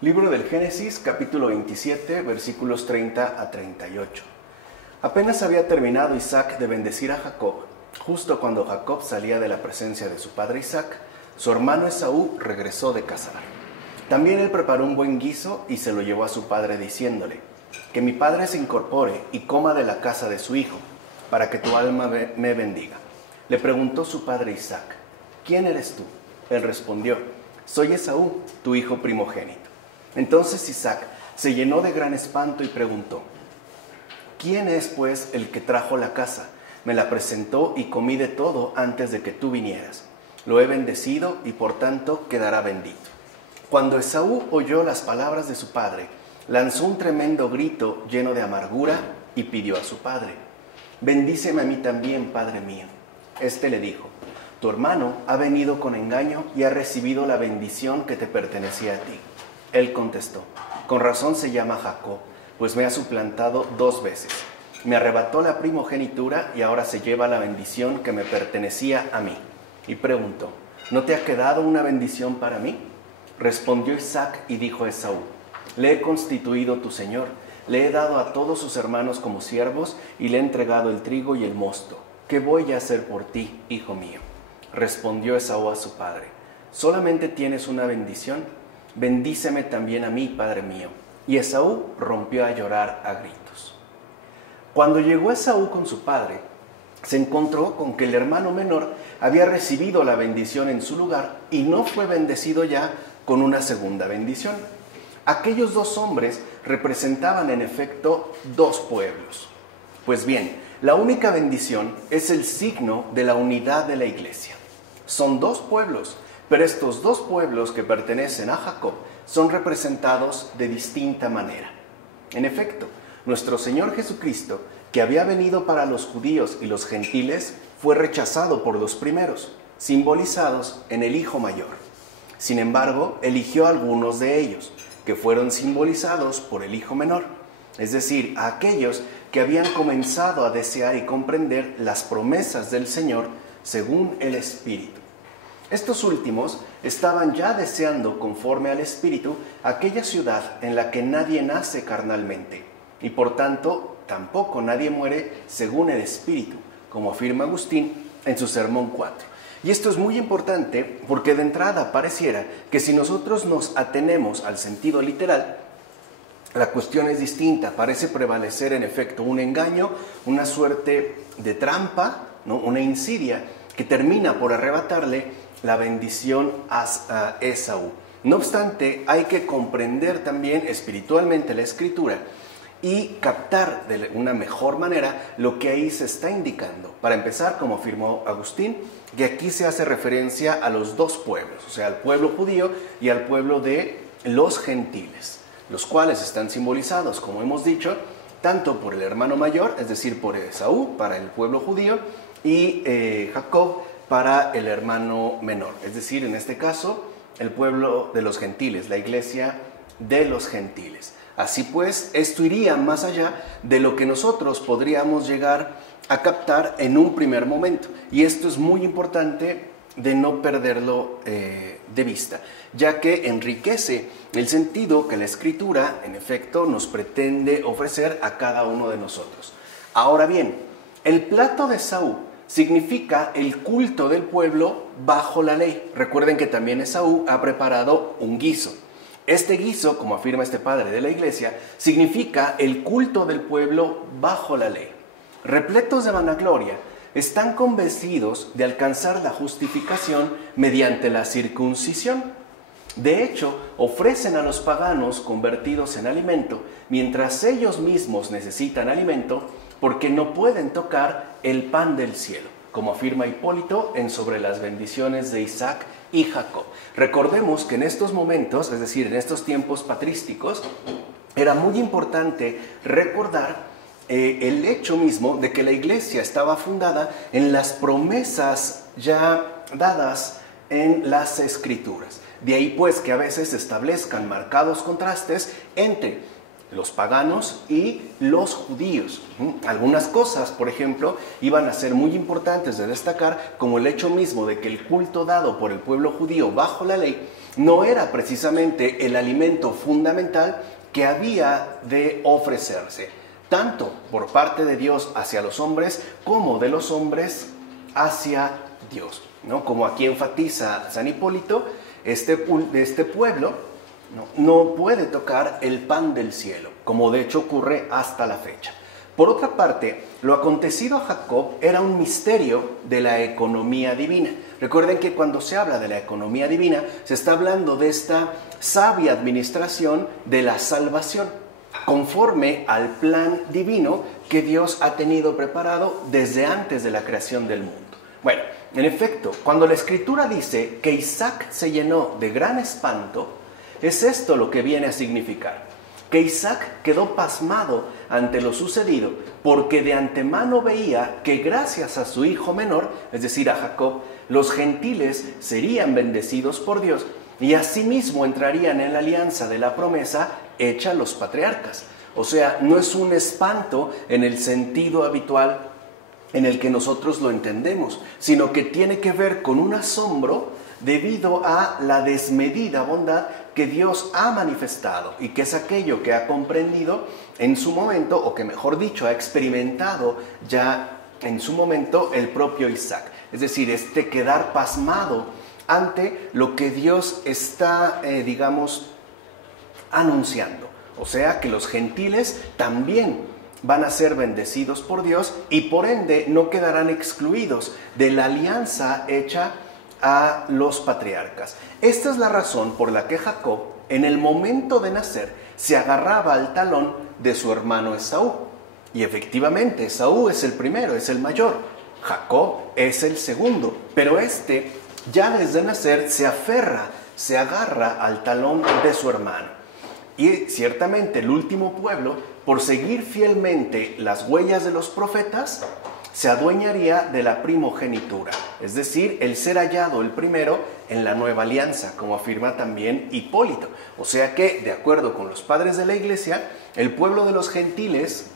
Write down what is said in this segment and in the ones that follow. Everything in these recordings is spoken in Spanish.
Libro del Génesis, capítulo 27, versículos 30 a 38. Apenas había terminado Isaac de bendecir a Jacob. Justo cuando Jacob salía de la presencia de su padre Isaac, su hermano Esaú regresó de cazar. También él preparó un buen guiso y se lo llevó a su padre diciéndole: que mi padre se incorpore y coma de la casa de su hijo, para que tu alma me bendiga. Le preguntó su padre Isaac: ¿quién eres tú? Él respondió: soy Esaú, tu hijo primogénito. Entonces Isaac se llenó de gran espanto y preguntó: ¿quién es pues el que trajo la casa? Me la presentó y comí de todo antes de que tú vinieras. Lo he bendecido y por tanto quedará bendito. Cuando Esaú oyó las palabras de su padre, lanzó un tremendo grito lleno de amargura y pidió a su padre: bendíceme a mí también, padre mío. Este le dijo: tu hermano ha venido con engaño y ha recibido la bendición que te pertenecía a ti. Él contestó: con razón se llama Jacob, pues me ha suplantado 2 veces. Me arrebató la primogenitura y ahora se lleva la bendición que me pertenecía a mí. Y preguntó: ¿no te ha quedado una bendición para mí? Respondió Isaac y dijo a Esaú: le he constituido tu señor, le he dado a todos sus hermanos como siervos y le he entregado el trigo y el mosto. ¿Qué voy a hacer por ti, hijo mío? Respondió Esaú a su padre: ¿solamente tienes una bendición? Bendíceme también a mí, padre mío. Y Esaú rompió a llorar a gritos. Cuando llegó Esaú con su padre, se encontró con que el hermano menor había recibido la bendición en su lugar y no fue bendecido ya con una segunda bendición. Aquellos 2 hombres representaban en efecto 2 pueblos. Pues bien, la única bendición es el signo de la unidad de la iglesia. Son 2 pueblos, pero estos 2 pueblos que pertenecen a Jacob son representados de distinta manera. En efecto, nuestro Señor Jesucristo, que había venido para los judíos y los gentiles, fue rechazado por los primeros, simbolizados en el Hijo Mayor. Sin embargo, eligió a algunos de ellos, que fueron simbolizados por el Hijo Menor, es decir, a aquellos que habían comenzado a desear y comprender las promesas del Señor según el Espíritu. Estos últimos estaban ya deseando, conforme al Espíritu, aquella ciudad en la que nadie nace carnalmente, y por tanto tampoco nadie muere según el Espíritu, como afirma Agustín en su Sermón 4. Y esto es muy importante porque de entrada pareciera que si nosotros nos atenemos al sentido literal, la cuestión es distinta. Parece prevalecer en efecto un engaño, una suerte de trampa, ¿no? Una insidia que termina por arrebatarle la bendición a Esaú. No obstante, hay que comprender también espiritualmente la Escritura y captar de una mejor manera lo que ahí se está indicando. Para empezar, como afirmó Agustín, que aquí se hace referencia a los 2 pueblos, o sea, al pueblo judío y al pueblo de los gentiles, los cuales están simbolizados, como hemos dicho, tanto por el hermano mayor, es decir, por Esaú, para el pueblo judío, y Jacob, para el hermano menor, es decir, en este caso, el pueblo de los gentiles, la iglesia de los gentiles. Así pues, esto iría más allá de lo que nosotros podríamos llegar a captar en un primer momento. Y esto es muy importante de no perderlo de vista, ya que enriquece el sentido que la Escritura, en efecto, nos pretende ofrecer a cada uno de nosotros. Ahora bien, el plato de Esaú significa el culto del pueblo bajo la ley. Recuerden que también Esaú ha preparado un guiso. Este guiso, como afirma este padre de la iglesia, significa el culto del pueblo bajo la ley. Repletos de vanagloria, están convencidos de alcanzar la justificación mediante la circuncisión. De hecho, ofrecen a los paganos convertidos en alimento, mientras ellos mismos necesitan alimento, porque no pueden tocar el pan del cielo, como afirma Hipólito en Sobre las bendiciones de Isaac y Jacob. Recordemos que en estos momentos, es decir, en estos tiempos patrísticos, era muy importante recordar el hecho mismo de que la iglesia estaba fundada en las promesas ya dadas en las Escrituras. De ahí pues que a veces se establezcan marcados contrastes entre los paganos y los judíos. Algunas cosas, por ejemplo, iban a ser muy importantes de destacar, como el hecho mismo de que el culto dado por el pueblo judío bajo la ley no era precisamente el alimento fundamental que había de ofrecerse, tanto por parte de Dios hacia los hombres como de los hombres hacia Dios, ¿no? Como aquí enfatiza San Hipólito, este pueblo no puede tocar el pan del cielo, como de hecho ocurre hasta la fecha. Por otra parte, lo acontecido a Jacob era un misterio de la economía divina. Recuerden que cuando se habla de la economía divina, se está hablando de esta sabia administración de la salvación, conforme al plan divino que Dios ha tenido preparado desde antes de la creación del mundo. Bueno, en efecto, cuando la Escritura dice que Isaac se llenó de gran espanto, es esto lo que viene a significar, que Isaac quedó pasmado ante lo sucedido, porque de antemano veía que gracias a su hijo menor, es decir, a Jacob, los gentiles serían bendecidos por Dios y asimismo entrarían en la alianza de la promesa hecha a los patriarcas. O sea, no es un espanto en el sentido habitual en el que nosotros lo entendemos, sino que tiene que ver con un asombro debido a la desmedida bondad que Dios ha manifestado y que es aquello que ha comprendido en su momento, o que mejor dicho, ha experimentado ya en su momento el propio Isaac. Es decir, quedar pasmado ante lo que Dios está, anunciando. O sea, que los gentiles también van a ser bendecidos por Dios y por ende no quedarán excluidos de la alianza hecha a los patriarcas. Esta es la razón por la que Jacob, en el momento de nacer, se agarraba al talón de su hermano Esaú. Y efectivamente, Esaú es el primero, es el mayor. Jacob es el segundo. Pero ya desde nacer, se agarra al talón de su hermano. Y ciertamente el último pueblo, por seguir fielmente las huellas de los profetas, se adueñaría de la primogenitura, es decir, el ser hallado el primero en la nueva alianza, como afirma también Hipólito. O sea que, de acuerdo con los padres de la Iglesia, el pueblo de los gentiles,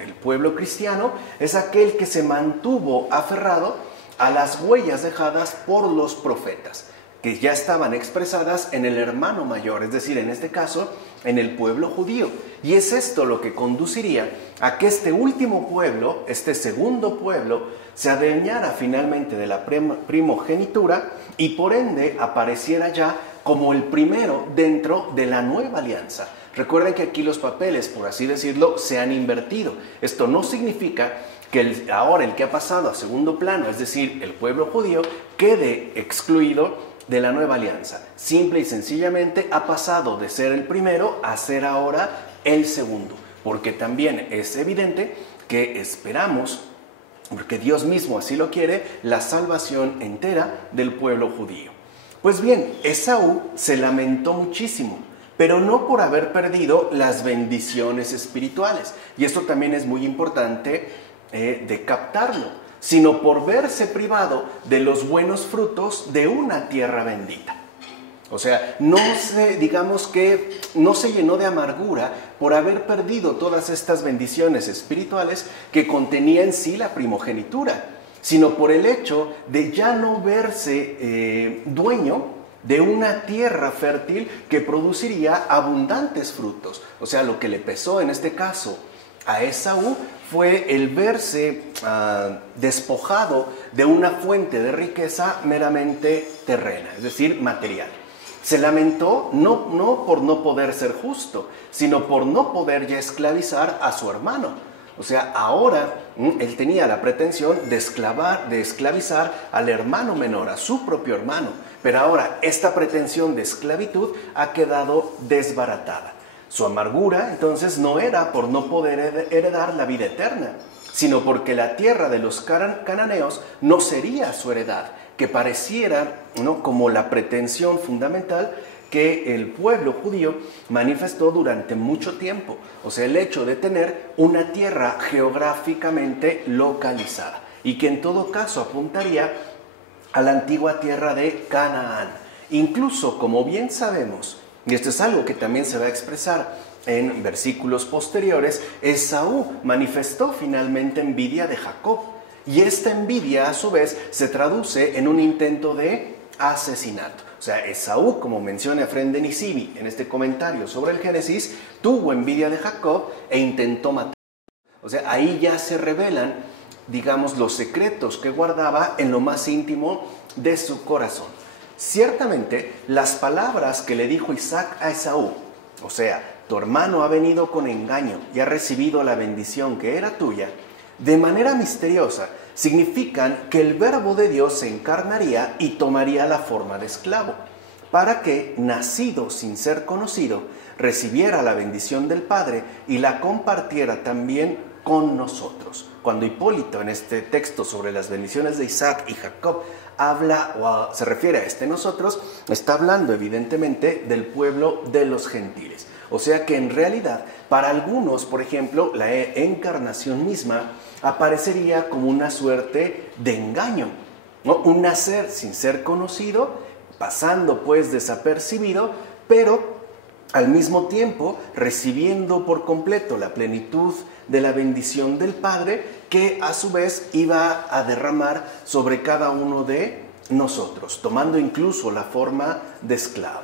el pueblo cristiano, es aquel que se mantuvo aferrado a las huellas dejadas por los profetas, que ya estaban expresadas en el hermano mayor, es decir, en este caso, en el pueblo judío. Y es esto lo que conduciría a que este último pueblo, este segundo pueblo, se adueñara finalmente de la primogenitura y por ende apareciera ya como el primero dentro de la nueva alianza. Recuerden que aquí los papeles, por así decirlo, se han invertido. Esto no significa que ahora el que ha pasado a segundo plano, es decir, el pueblo judío, quede excluido de la nueva alianza. Simple y sencillamente ha pasado de ser el primero a ser ahora el segundo, porque también es evidente que esperamos, porque Dios mismo así lo quiere, la salvación entera del pueblo judío. Pues bien, Esaú se lamentó muchísimo, pero no por haber perdido las bendiciones espirituales, y esto también es muy importante de captarlo, sino por verse privado de los buenos frutos de una tierra bendita. O sea, digamos que no se llenó de amargura por haber perdido todas estas bendiciones espirituales que contenía en sí la primogenitura, sino por el hecho de ya no verse dueño de una tierra fértil que produciría abundantes frutos. O sea, lo que le pesó en este caso a Esaú fue el verse despojado de una fuente de riqueza meramente terrena, es decir, material. Se lamentó no por no poder ser justo, sino por no poder ya esclavizar a su hermano. O sea, ahora él tenía la pretensión de esclavizar al hermano menor, a su propio hermano. Pero ahora esta pretensión de esclavitud ha quedado desbaratada. Su amargura, entonces, no era por no poder heredar la vida eterna, sino porque la tierra de los cananeos no sería su heredad, que pareciera, ¿no?, como la pretensión fundamental que el pueblo judío manifestó durante mucho tiempo. O sea, el hecho de tener una tierra geográficamente localizada y que en todo caso apuntaría a la antigua tierra de Canaán. Incluso, como bien sabemos, y esto es algo que también se va a expresar en versículos posteriores, Esaú manifestó finalmente envidia de Jacob. Y esta envidia, a su vez, se traduce en un intento de asesinato. O sea, Esaú, como menciona Efrén de Nisibi en este comentario sobre el Génesis, tuvo envidia de Jacob e intentó matarlo. O sea, ahí ya se revelan, digamos, los secretos que guardaba en lo más íntimo de su corazón. Ciertamente, las palabras que le dijo Isaac a Esaú, o sea, tu hermano ha venido con engaño y ha recibido la bendición que era tuya, de manera misteriosa, significan que el Verbo de Dios se encarnaría y tomaría la forma de esclavo, para que, nacido sin ser conocido, recibiera la bendición del Padre y la compartiera también con nosotros. Cuando Hipólito, en este texto sobre las bendiciones de Isaac y Jacob, habla o se refiere a nosotros, está hablando evidentemente del pueblo de los gentiles. O sea que en realidad, para algunos, por ejemplo, la encarnación misma aparecería como una suerte de engaño, ¿no? Un nacer sin ser conocido, pasando pues desapercibido, pero al mismo tiempo recibiendo por completo la plenitud de la bendición del Padre, que a su vez iba a derramar sobre cada uno de nosotros, tomando incluso la forma de esclavo.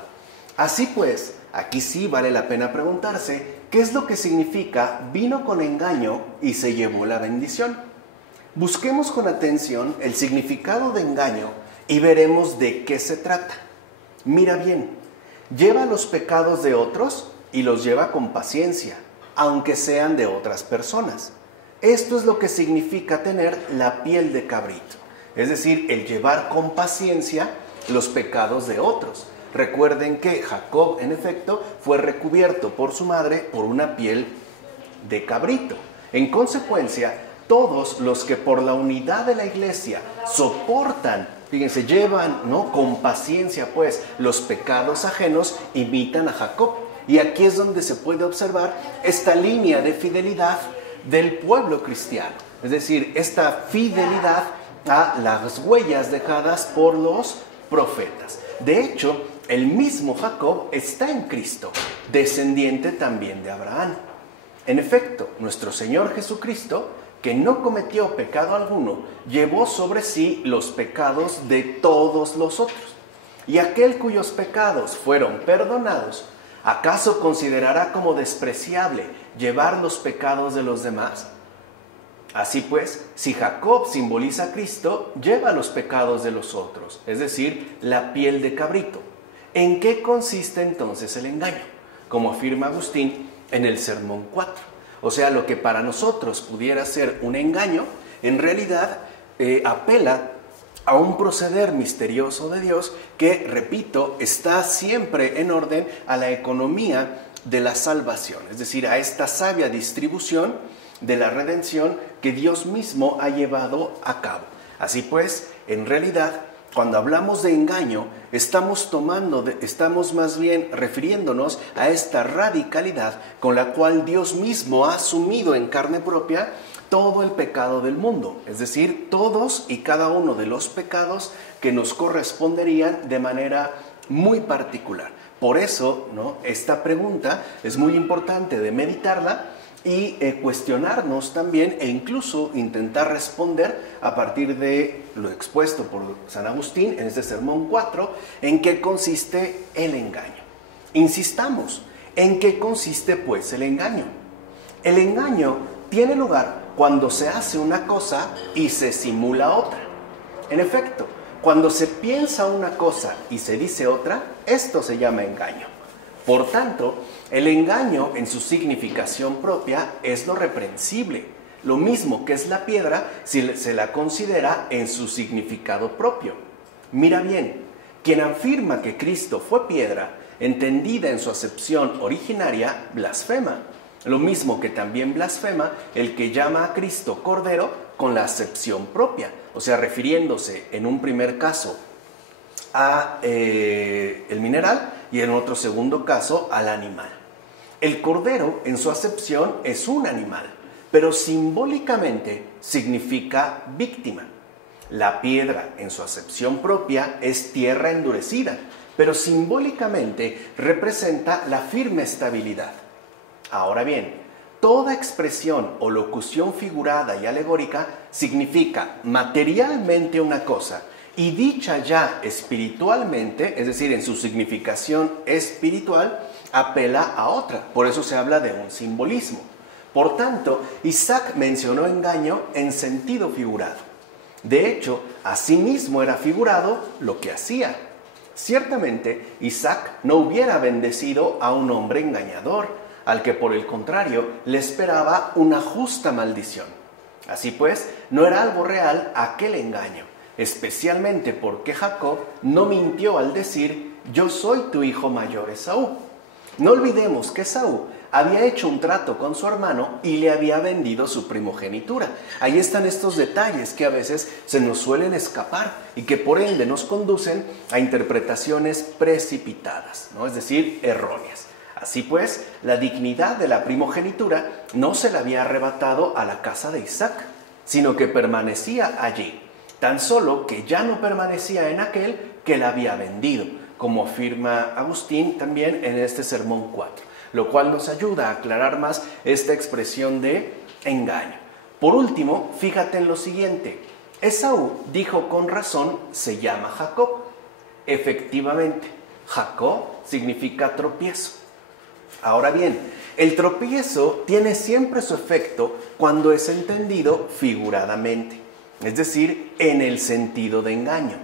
Así pues, aquí sí vale la pena preguntarse, ¿qué es lo que significa vino con engaño y se llevó la bendición? Busquemos con atención el significado de engaño y veremos de qué se trata. Mira bien, lleva los pecados de otros y los lleva con paciencia, aunque sean de otras personas. Esto es lo que significa tener la piel de cabrito, es decir, el llevar con paciencia los pecados de otros. Recuerden que Jacob, en efecto, fue recubierto por su madre por una piel de cabrito. En consecuencia, todos los que por la unidad de la iglesia soportan, fíjense, llevan, ¿no?, con paciencia, pues, los pecados ajenos, imitan a Jacob. Y aquí es donde se puede observar esta línea de fidelidad del pueblo cristiano. Es decir, esta fidelidad a las huellas dejadas por los profetas. De hecho, el mismo Jacob está en Cristo, descendiente también de Abraham. En efecto, nuestro Señor Jesucristo, que no cometió pecado alguno, llevó sobre sí los pecados de todos los otros. Y aquel cuyos pecados fueron perdonados, ¿acaso considerará como despreciable llevar los pecados de los demás? Así pues, si Jacob simboliza a Cristo, lleva los pecados de los otros, es decir, la piel de cabrito. ¿En qué consiste entonces el engaño? Como afirma Agustín en el Sermón 4. O sea, lo que para nosotros pudiera ser un engaño, en realidad apela a un proceder misterioso de Dios que, repito, está siempre en orden a la economía de la salvación, es decir, a esta sabia distribución de la redención que Dios mismo ha llevado a cabo. Así pues, en realidad, cuando hablamos de engaño, estamos más bien refiriéndonos a esta radicalidad con la cual Dios mismo ha asumido en carne propia todo el pecado del mundo, es decir, todos y cada uno de los pecados que nos corresponderían de manera muy particular. Por eso, ¿no?, esta pregunta es muy importante de meditarla y cuestionarnos también e incluso intentar responder a partir de lo expuesto por San Agustín en este Sermón 4, en qué consiste el engaño. Insistamos, ¿en qué consiste pues el engaño? El engaño tiene lugar cuando se hace una cosa y se simula otra. En efecto, cuando se piensa una cosa y se dice otra, esto se llama engaño. Por tanto, el engaño en su significación propia es lo reprensible, lo mismo que es la piedra si se la considera en su significado propio. Mira bien, quien afirma que Cristo fue piedra, entendida en su acepción originaria, blasfema. Lo mismo que también blasfema el que llama a Cristo Cordero con la acepción propia, o sea, refiriéndose en un primer caso a el mineral y en otro segundo caso al animal. El cordero en su acepción es un animal, pero simbólicamente significa víctima. La piedra en su acepción propia es tierra endurecida, pero simbólicamente representa la firme estabilidad. Ahora bien, toda expresión o locución figurada y alegórica significa materialmente una cosa y dicha ya espiritualmente, es decir, en su significación espiritual, apela a otra. Por eso se habla de un simbolismo. Por tanto, Isaac mencionó engaño en sentido figurado. De hecho, asimismo era figurado lo que hacía. Ciertamente, Isaac no hubiera bendecido a un hombre engañador, al que por el contrario le esperaba una justa maldición. Así pues, no era algo real aquel engaño, especialmente porque Jacob no mintió al decir: yo soy tu hijo mayor Esaú. No olvidemos que Esaú había hecho un trato con su hermano y le había vendido su primogenitura. Ahí están estos detalles que a veces se nos suelen escapar y que por ende nos conducen a interpretaciones precipitadas, ¿no? Es decir, erróneas. Así pues, la dignidad de la primogenitura no se la había arrebatado a la casa de Isaac, sino que permanecía allí, tan solo que ya no permanecía en aquel que la había vendido, como afirma Agustín también en este sermón 4, lo cual nos ayuda a aclarar más esta expresión de engaño. Por último, fíjate en lo siguiente: Esaú dijo con razón: se llama Jacob. Efectivamente, Jacob significa tropiezo. Ahora bien, el tropiezo tiene siempre su efecto cuando es entendido figuradamente, es decir, en el sentido de engaño.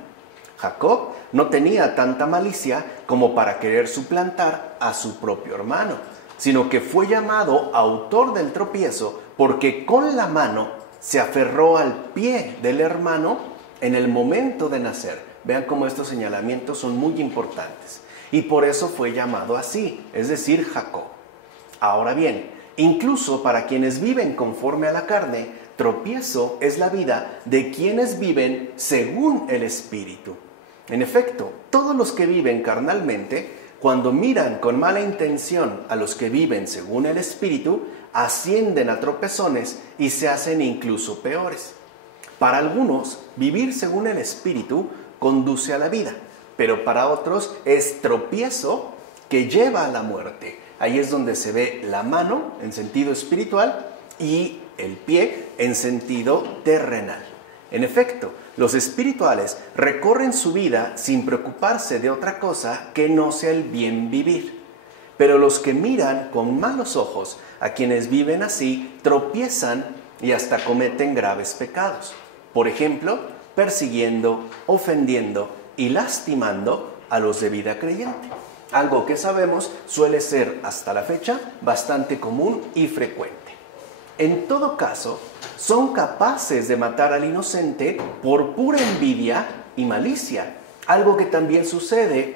Jacob no tenía tanta malicia como para querer suplantar a su propio hermano, sino que fue llamado autor del tropiezo porque con la mano se aferró al pie del hermano en el momento de nacer. Vean cómo estos señalamientos son muy importantes. Y por eso fue llamado así, es decir, Jacob. Ahora bien, incluso para quienes viven conforme a la carne, tropiezo es la vida de quienes viven según el Espíritu. En efecto, todos los que viven carnalmente, cuando miran con mala intención a los que viven según el Espíritu, ascienden a tropezones y se hacen incluso peores. Para algunos, vivir según el Espíritu conduce a la vida, pero para otros es tropiezo que lleva a la muerte. Ahí es donde se ve la mano en sentido espiritual y el pie en sentido terrenal. En efecto, los espirituales recorren su vida sin preocuparse de otra cosa que no sea el bien vivir. Pero los que miran con malos ojos a quienes viven así tropiezan y hasta cometen graves pecados. Por ejemplo, persiguiendo, ofendiendo y lastimando a los de vida creyente. Algo que sabemos suele ser hasta la fecha bastante común y frecuente. En todo caso, son capaces de matar al inocente por pura envidia y malicia. Algo que también sucede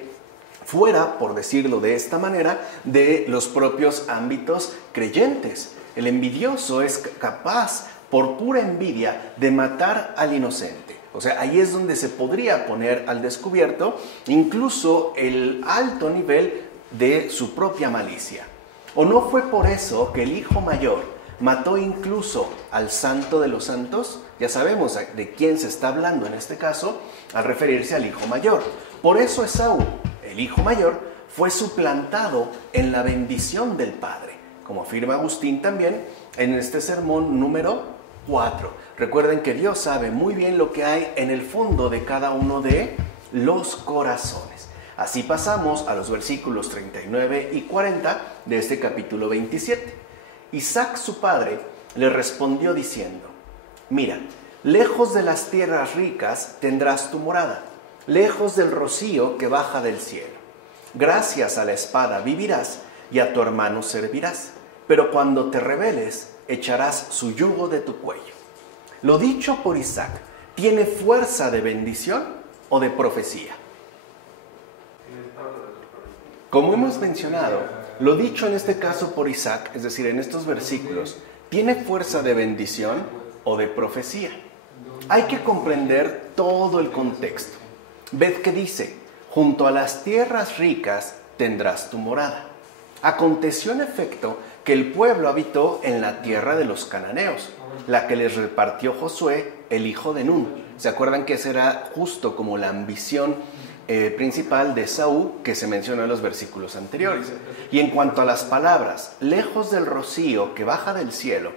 fuera, por decirlo de esta manera, de los propios ámbitos creyentes. El envidioso es capaz, por pura envidia, de matar al inocente. O sea, ahí es donde se podría poner al descubierto incluso el alto nivel de su propia malicia. ¿O no fue por eso que el hijo mayor mató incluso al santo de los santos? Ya sabemos de quién se está hablando en este caso, al referirse al hijo mayor. Por eso Esaú, el hijo mayor, fue suplantado en la bendición del padre, como afirma Agustín también en este sermón número 4. Recuerden que Dios sabe muy bien lo que hay en el fondo de cada uno de los corazones. Así pasamos a los versículos 39 y 40 de este capítulo 27. Isaac, su padre, le respondió diciendo: mira, lejos de las tierras ricas tendrás tu morada, lejos del rocío que baja del cielo. Gracias a la espada vivirás y a tu hermano servirás, pero cuando te rebeles, echarás su yugo de tu cuello. Lo dicho por Isaac, ¿tiene fuerza de bendición o de profecía? Como hemos mencionado, lo dicho en este caso por Isaac, es decir, en estos versículos, ¿tiene fuerza de bendición o de profecía? Hay que comprender todo el contexto. Ved que dice: junto a las tierras ricas tendrás tu morada. Aconteció en efecto que el pueblo habitó en la tierra de los cananeos, la que les repartió Josué, el hijo de Nun. ¿Se acuerdan que esa era justo como la ambición principal de Esaú que se menciona en los versículos anteriores. Y en cuanto a las palabras, lejos del rocío que baja del cielo,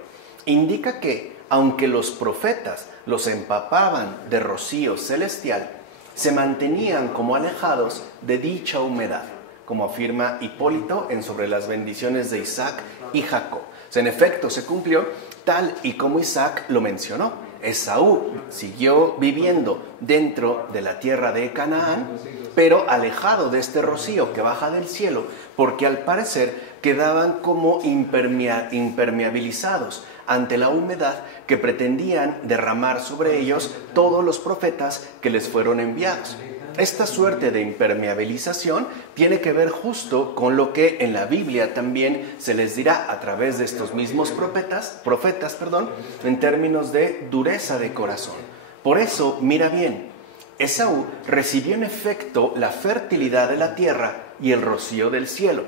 indica que, aunque los profetas los empapaban de rocío celestial, se mantenían como alejados de dicha humedad, como afirma Hipólito en Sobre las bendiciones de Isaac y Jacob. O sea, en efecto, se cumplió tal y como Isaac lo mencionó. Esaú siguió viviendo dentro de la tierra de Canaán, pero alejado de este rocío que baja del cielo, porque al parecer quedaban como impermeabilizados ante la humedad que pretendían derramar sobre ellos todos los profetas que les fueron enviados. Esta suerte de impermeabilización tiene que ver justo con lo que en la Biblia también se les dirá a través de estos mismos profetas, en términos de dureza de corazón. Por eso, mira bien, Esaú recibió en efecto la fertilidad de la tierra y el rocío del cielo.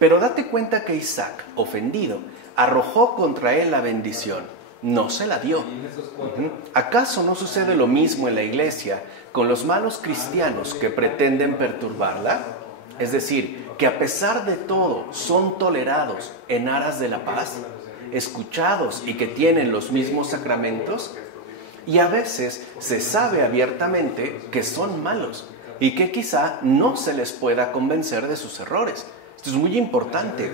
Pero date cuenta que Isaac, ofendido, arrojó contra él la bendición, no se la dio. ¿Acaso no sucede lo mismo en la iglesia con los malos cristianos que pretenden perturbarla? Es decir, que a pesar de todo son tolerados en aras de la paz, escuchados y que tienen los mismos sacramentos, y a veces se sabe abiertamente que son malos y que quizá no se les pueda convencer de sus errores. Esto es muy importante.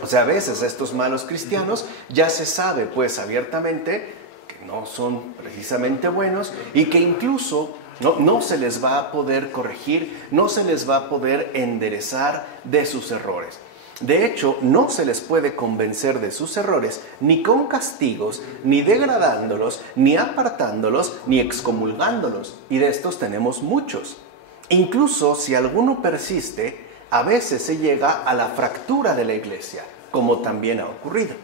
O sea, a veces a estos malos cristianos ya se sabe pues abiertamente que no son precisamente buenos y que incluso no se les va a poder corregir, no se les va a poder enderezar de sus errores. De hecho, no se les puede convencer de sus errores ni con castigos, ni degradándolos, ni apartándolos, ni excomulgándolos. Y de estos tenemos muchos. Incluso si alguno persiste, a veces se llega a la fractura de la iglesia, como también ha ocurrido.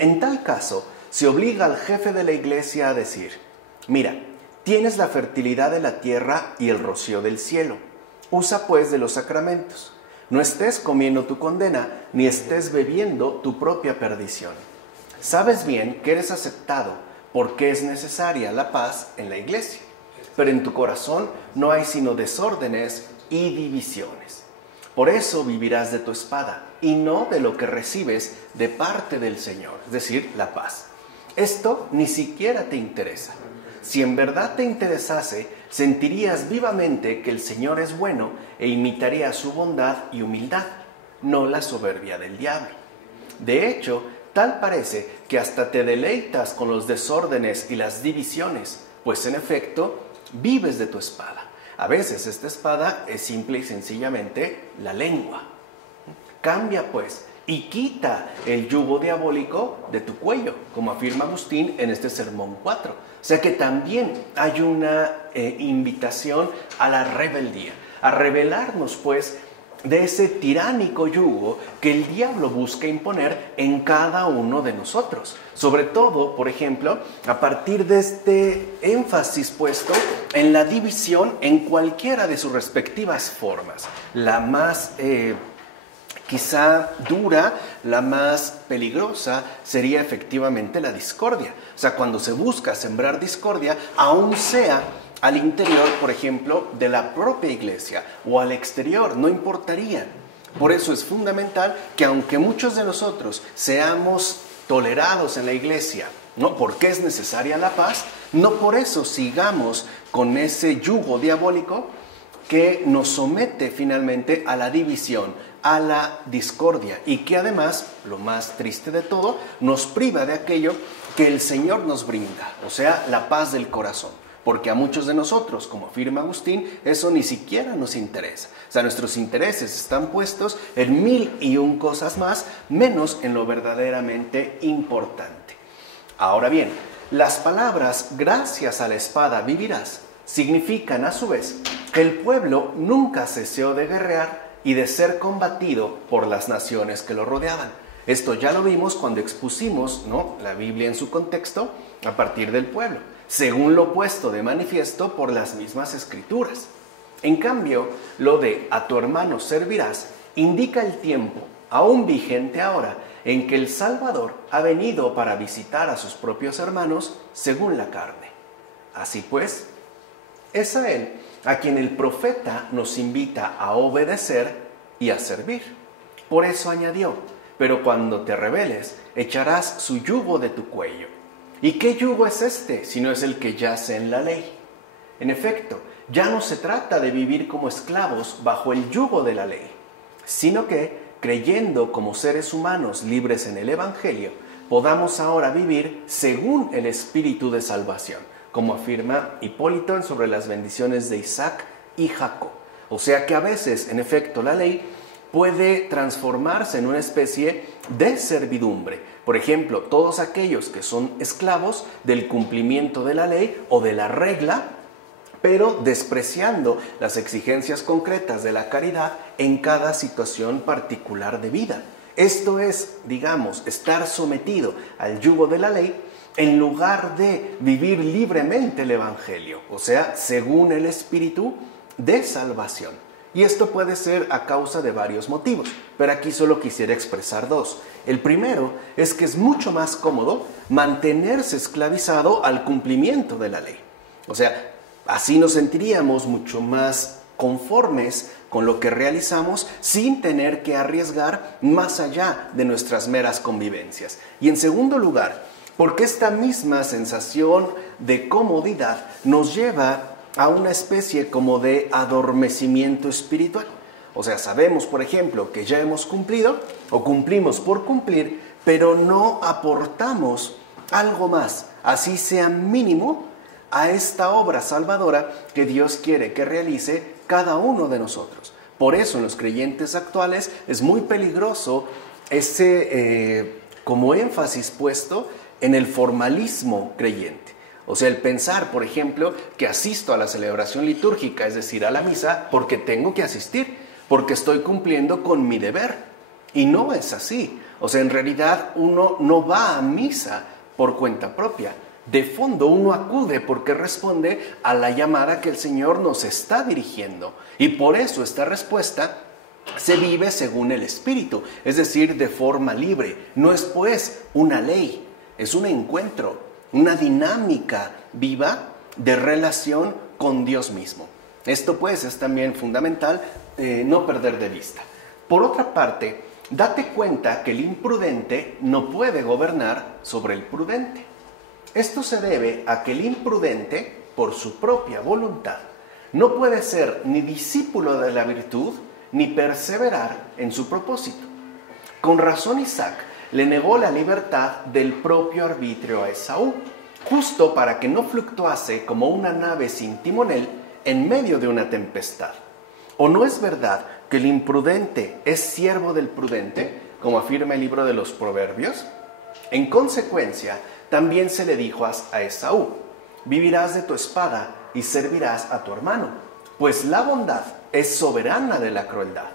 En tal caso, se obliga al jefe de la iglesia a decir: mira, tienes la fertilidad de la tierra y el rocío del cielo. Usa pues de los sacramentos. No estés comiendo tu condena, ni estés bebiendo tu propia perdición. Sabes bien que eres aceptado, porque es necesaria la paz en la iglesia. Pero en tu corazón no hay sino desórdenes y divisiones. Por eso vivirás de tu espada, y no de lo que recibes de parte del Señor, es decir, la paz. Esto ni siquiera te interesa. Si en verdad te interesase, sentirías vivamente que el Señor es bueno e imitarías su bondad y humildad, no la soberbia del diablo. De hecho, tal parece que hasta te deleitas con los desórdenes y las divisiones, pues en efecto, vives de tu espada. A veces esta espada es simple y sencillamente la lengua. Cambia pues y quita el yugo diabólico de tu cuello, como afirma Agustín en este sermón 4. O sea que también hay una invitación a la rebeldía, a rebelarnos pues de ese tiránico yugo que el diablo busca imponer en cada uno de nosotros. Sobre todo, por ejemplo, a partir de este énfasis puesto en la división en cualquiera de sus respectivas formas. La más quizá dura, la más peligrosa sería efectivamente la discordia. O sea, cuando se busca sembrar discordia, aún sea al interior, por ejemplo, de la propia iglesia o al exterior, no importaría. Por eso es fundamental que aunque muchos de nosotros seamos tolerados en la iglesia, ¿no? Porque es necesaria la paz, no por eso sigamos con ese yugo diabólico que nos somete finalmente a la división, a la discordia y que además, lo más triste de todo, nos priva de aquello que el Señor nos brinda, o sea, la paz del corazón. Porque a muchos de nosotros, como afirma Agustín, eso ni siquiera nos interesa. O sea, nuestros intereses están puestos en 1001 cosas más, menos en lo verdaderamente importante. Ahora bien, las palabras gracias a la espada vivirás significan a su vez que el pueblo nunca cesó de guerrear y de ser combatido por las naciones que lo rodeaban. Esto ya lo vimos cuando expusimos, ¿no?, la Biblia en su contexto a partir del pueblo, según lo puesto de manifiesto por las mismas escrituras. En cambio, lo de a tu hermano servirás indica el tiempo, aún vigente ahora, en que el Salvador ha venido para visitar a sus propios hermanos según la carne. Así pues, es a él a quien el profeta nos invita a obedecer y a servir. Por eso añadió: pero cuando te rebeles, echarás su yugo de tu cuello. ¿Y qué yugo es este, si no es el que yace en la ley? En efecto, ya no se trata de vivir como esclavos bajo el yugo de la ley, sino que, creyendo como seres humanos libres en el Evangelio, podamos ahora vivir según el Espíritu de salvación, como afirma Hipólito en Sobre las bendiciones de Isaac y Jacob. O sea que a veces, en efecto, la ley puede transformarse en una especie de servidumbre. Por ejemplo, todos aquellos que son esclavos del cumplimiento de la ley o de la regla, pero despreciando las exigencias concretas de la caridad en cada situación particular de vida. Esto es, digamos, estar sometido al yugo de la ley en lugar de vivir libremente el Evangelio, o sea, según el Espíritu de salvación. Y esto puede ser a causa de varios motivos, pero aquí solo quisiera expresar dos. El primero es que es mucho más cómodo mantenerse esclavizado al cumplimiento de la ley. O sea, así nos sentiríamos mucho más conformes con lo que realizamos sin tener que arriesgar más allá de nuestras meras convivencias. Y en segundo lugar, porque esta misma sensación de comodidad nos lleva a una especie como de adormecimiento espiritual. O sea, sabemos, por ejemplo, que ya hemos cumplido o cumplimos por cumplir, pero no aportamos algo más, así sea mínimo, a esta obra salvadora que Dios quiere que realice cada uno de nosotros. Por eso en los creyentes actuales es muy peligroso ese como énfasis puesto en el formalismo creyente. O sea, el pensar, por ejemplo, que asisto a la celebración litúrgica, es decir, a la misa, porque tengo que asistir, porque estoy cumpliendo con mi deber. Y no es así. O sea, en realidad uno no va a misa por cuenta propia. De fondo uno acude porque responde a la llamada que el Señor nos está dirigiendo. Y por eso esta respuesta se vive según el Espíritu, es decir, de forma libre. No es pues una ley, es un encuentro, una dinámica viva de relación con Dios mismo. Esto pues es también fundamental no perder de vista. Por otra parte, date cuenta que el imprudente no puede gobernar sobre el prudente. Esto se debe a que el imprudente, por su propia voluntad, no puede ser ni discípulo de la virtud ni perseverar en su propósito. Con razón Isaac le negó la libertad del propio arbitrio a Esaú, justo para que no fluctuase como una nave sin timonel en medio de una tempestad. ¿O no es verdad que el imprudente es siervo del prudente, como afirma el libro de los Proverbios? En consecuencia, también se le dijo a Esaú: vivirás de tu espada y servirás a tu hermano, pues la bondad es soberana de la crueldad.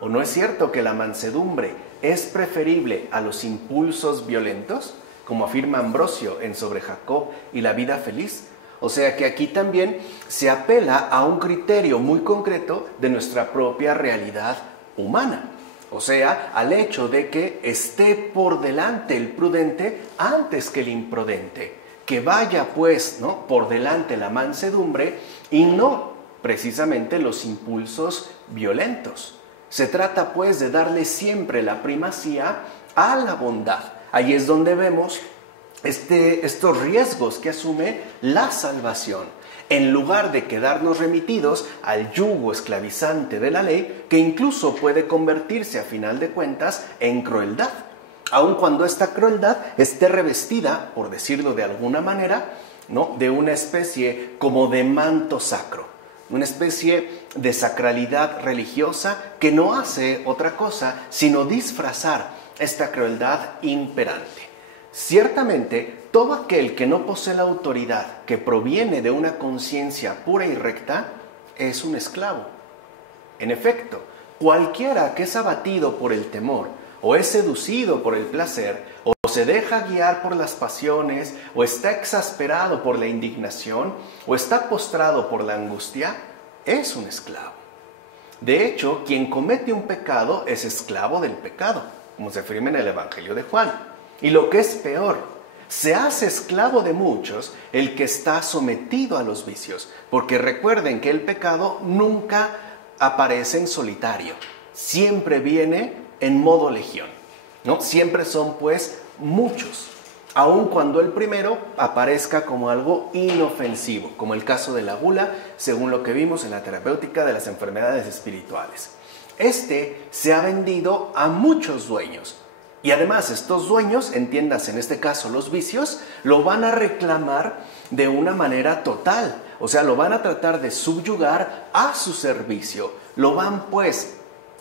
¿O no es cierto que la mansedumbre es preferible a los impulsos violentos, como afirma Ambrosio en Sobre Jacob y la vida feliz? O sea que aquí también se apela a un criterio muy concreto de nuestra propia realidad humana. O sea, al hecho de que esté por delante el prudente antes que el imprudente. Que vaya pues, ¿no?, por delante la mansedumbre y no precisamente los impulsos violentos. Se trata pues de darle siempre la primacía a la bondad. Ahí es donde vemos estos riesgos que asume la salvación, en lugar de quedarnos remitidos al yugo esclavizante de la ley, que incluso puede convertirse a final de cuentas en crueldad, aun cuando esta crueldad esté revestida, por decirlo de alguna manera, ¿no?, de una especie como de manto sacro, una especie de sacralidad religiosa que no hace otra cosa sino disfrazar esta crueldad imperante. Ciertamente, todo aquel que no posee la autoridad que proviene de una conciencia pura y recta es un esclavo. En efecto, cualquiera que es abatido por el temor, o es seducido por el placer, o se deja guiar por las pasiones, o está exasperado por la indignación, o está postrado por la angustia, es un esclavo. De hecho, quien comete un pecado es esclavo del pecado, como se afirma en el Evangelio de Juan. Y lo que es peor, Se hace esclavo de muchos el que está sometido a los vicios, porque recuerden que el pecado nunca aparece en solitario, siempre viene en modo legión, ¿no? Siempre son pues muchos, aun cuando el primero aparezca como algo inofensivo, como el caso de la gula, según lo que vimos en la terapéutica de las enfermedades espirituales. Este se ha vendido a muchos dueños. Y además estos dueños, entiendas en este caso los vicios, lo van a reclamar de una manera total. O sea, lo van a tratar de subyugar a su servicio. Lo van pues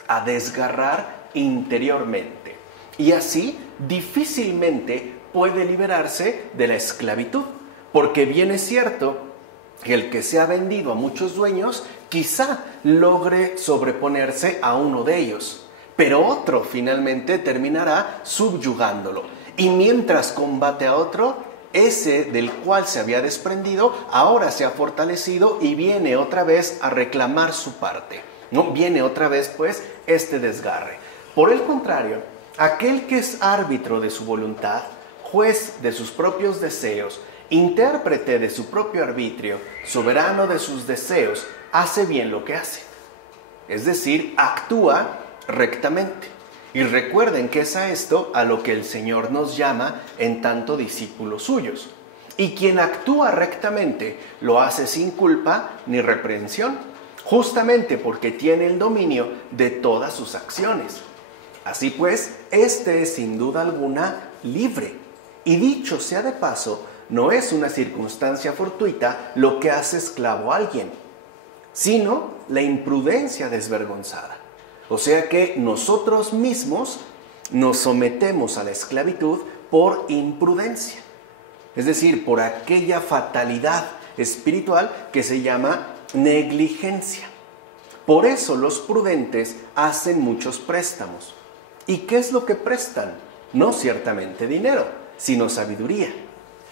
a desgarrar interiormente. Y así difícilmente puede liberarse de la esclavitud. Porque bien es cierto que el que se ha vendido a muchos dueños quizá logre sobreponerse a uno de ellos. Pero otro finalmente terminará subyugándolo. Y mientras combate a otro, ese del cual se había desprendido, ahora se ha fortalecido y viene otra vez a reclamar su parte, ¿no? Viene otra vez, pues, este desgarre. Por el contrario, aquel que es árbitro de su voluntad, juez de sus propios deseos, intérprete de su propio arbitrio, soberano de sus deseos, hace bien lo que hace. Es decir, actúa rectamente. Y recuerden que es a esto a lo que el Señor nos llama en tanto discípulos suyos. Y quien actúa rectamente lo hace sin culpa ni reprensión, justamente porque tiene el dominio de todas sus acciones. Así pues, este es sin duda alguna libre. Y dicho sea de paso, no es una circunstancia fortuita lo que hace esclavo a alguien, sino la imprudencia desvergonzada. O sea que nosotros mismos nos sometemos a la esclavitud por imprudencia, es decir, por aquella fatalidad espiritual que se llama negligencia. Por eso los prudentes hacen muchos préstamos. ¿Y qué es lo que prestan? No ciertamente dinero, sino sabiduría,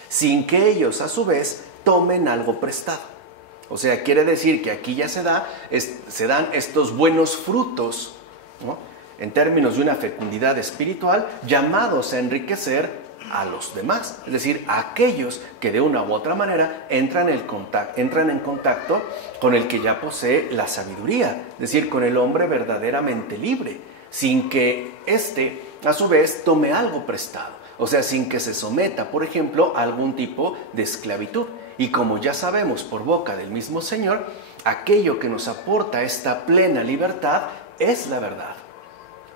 sin que ellos a su vez tomen algo prestado. O sea, quiere decir que aquí ya se dan estos buenos frutos, ¿no? En términos de una fecundidad espiritual, llamados a enriquecer a los demás. Es decir, a aquellos que de una u otra manera entran en contacto con el que ya posee la sabiduría. Es decir, con el hombre verdaderamente libre, sin que éste a su vez tome algo prestado. O sea, sin que se someta, por ejemplo, a algún tipo de esclavitud. Y como ya sabemos por boca del mismo Señor, aquello que nos aporta esta plena libertad es la verdad.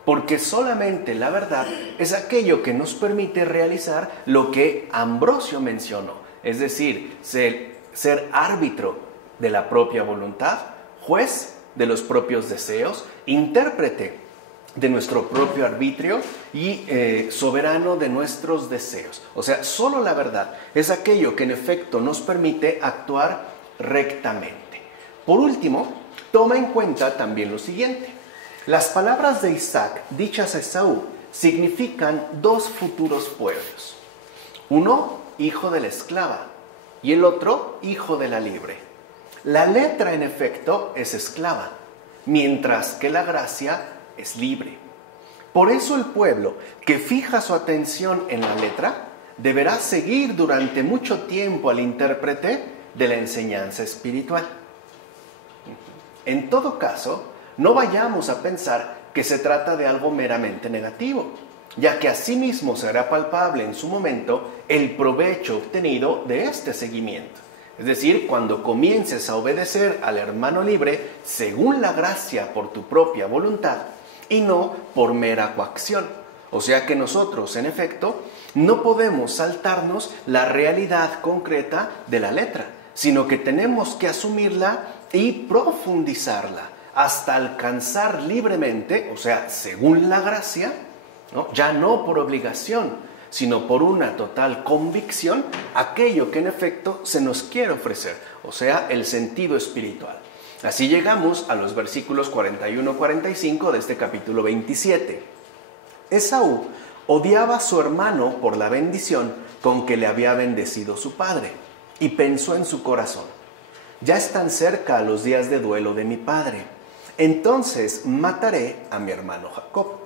Porque solamente la verdad es aquello que nos permite realizar lo que Ambrosio mencionó. Es decir, ser árbitro de la propia voluntad, juez de los propios deseos, intérprete de nuestro propio arbitrio y soberano de nuestros deseos. O sea, solo la verdad es aquello que en efecto nos permite actuar rectamente. Por último, toma en cuenta también lo siguiente. Las palabras de Isaac dichas a Esaú significan dos futuros pueblos. Uno, hijo de la esclava, y el otro, hijo de la libre. La letra, en efecto, es esclava, mientras que la gracia es libre. Por eso el pueblo que fija su atención en la letra deberá seguir durante mucho tiempo al intérprete de la enseñanza espiritual. En todo caso, no vayamos a pensar que se trata de algo meramente negativo, ya que asimismo será palpable en su momento el provecho obtenido de este seguimiento. Es decir, cuando comiences a obedecer al hermano libre según la gracia por tu propia voluntad, y no por mera coacción. O sea que nosotros, en efecto, no podemos saltarnos la realidad concreta de la letra, sino que tenemos que asumirla y profundizarla hasta alcanzar libremente, o sea, según la gracia, ¿no? Ya no por obligación, sino por una total convicción, aquello que en efecto se nos quiere ofrecer, o sea, el sentido espiritual. Así llegamos a los versículos 41-45 de este capítulo 27. Esaú odiaba a su hermano por la bendición con que le había bendecido su padre, y pensó en su corazón: ya están cerca los días de duelo de mi padre, entonces mataré a mi hermano Jacob.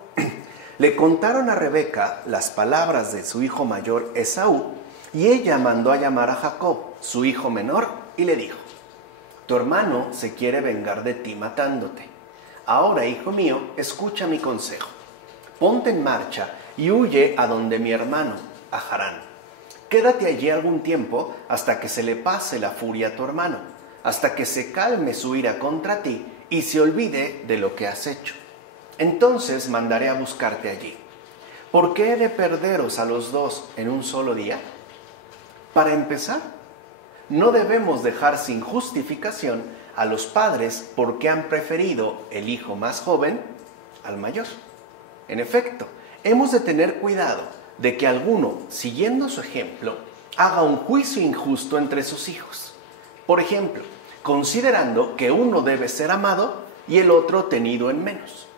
Le contaron a Rebeca las palabras de su hijo mayor Esaú, Y ella mandó a llamar a Jacob, su hijo menor, y le dijo: tu hermano se quiere vengar de ti matándote. Ahora, hijo mío, escucha mi consejo. Ponte en marcha y huye a donde mi hermano, a Harán. Quédate allí algún tiempo hasta que se le pase la furia a tu hermano, hasta que se calme su ira contra ti y se olvide de lo que has hecho. Entonces mandaré a buscarte allí. ¿Por qué he de perderos a los dos en un solo día? Para empezar, no debemos dejar sin justificación a los padres porque han preferido el hijo más joven al mayor. En efecto, hemos de tener cuidado de que alguno, siguiendo su ejemplo, haga un juicio injusto entre sus hijos. Por ejemplo, considerando que uno debe ser amado y el otro tenido en menos.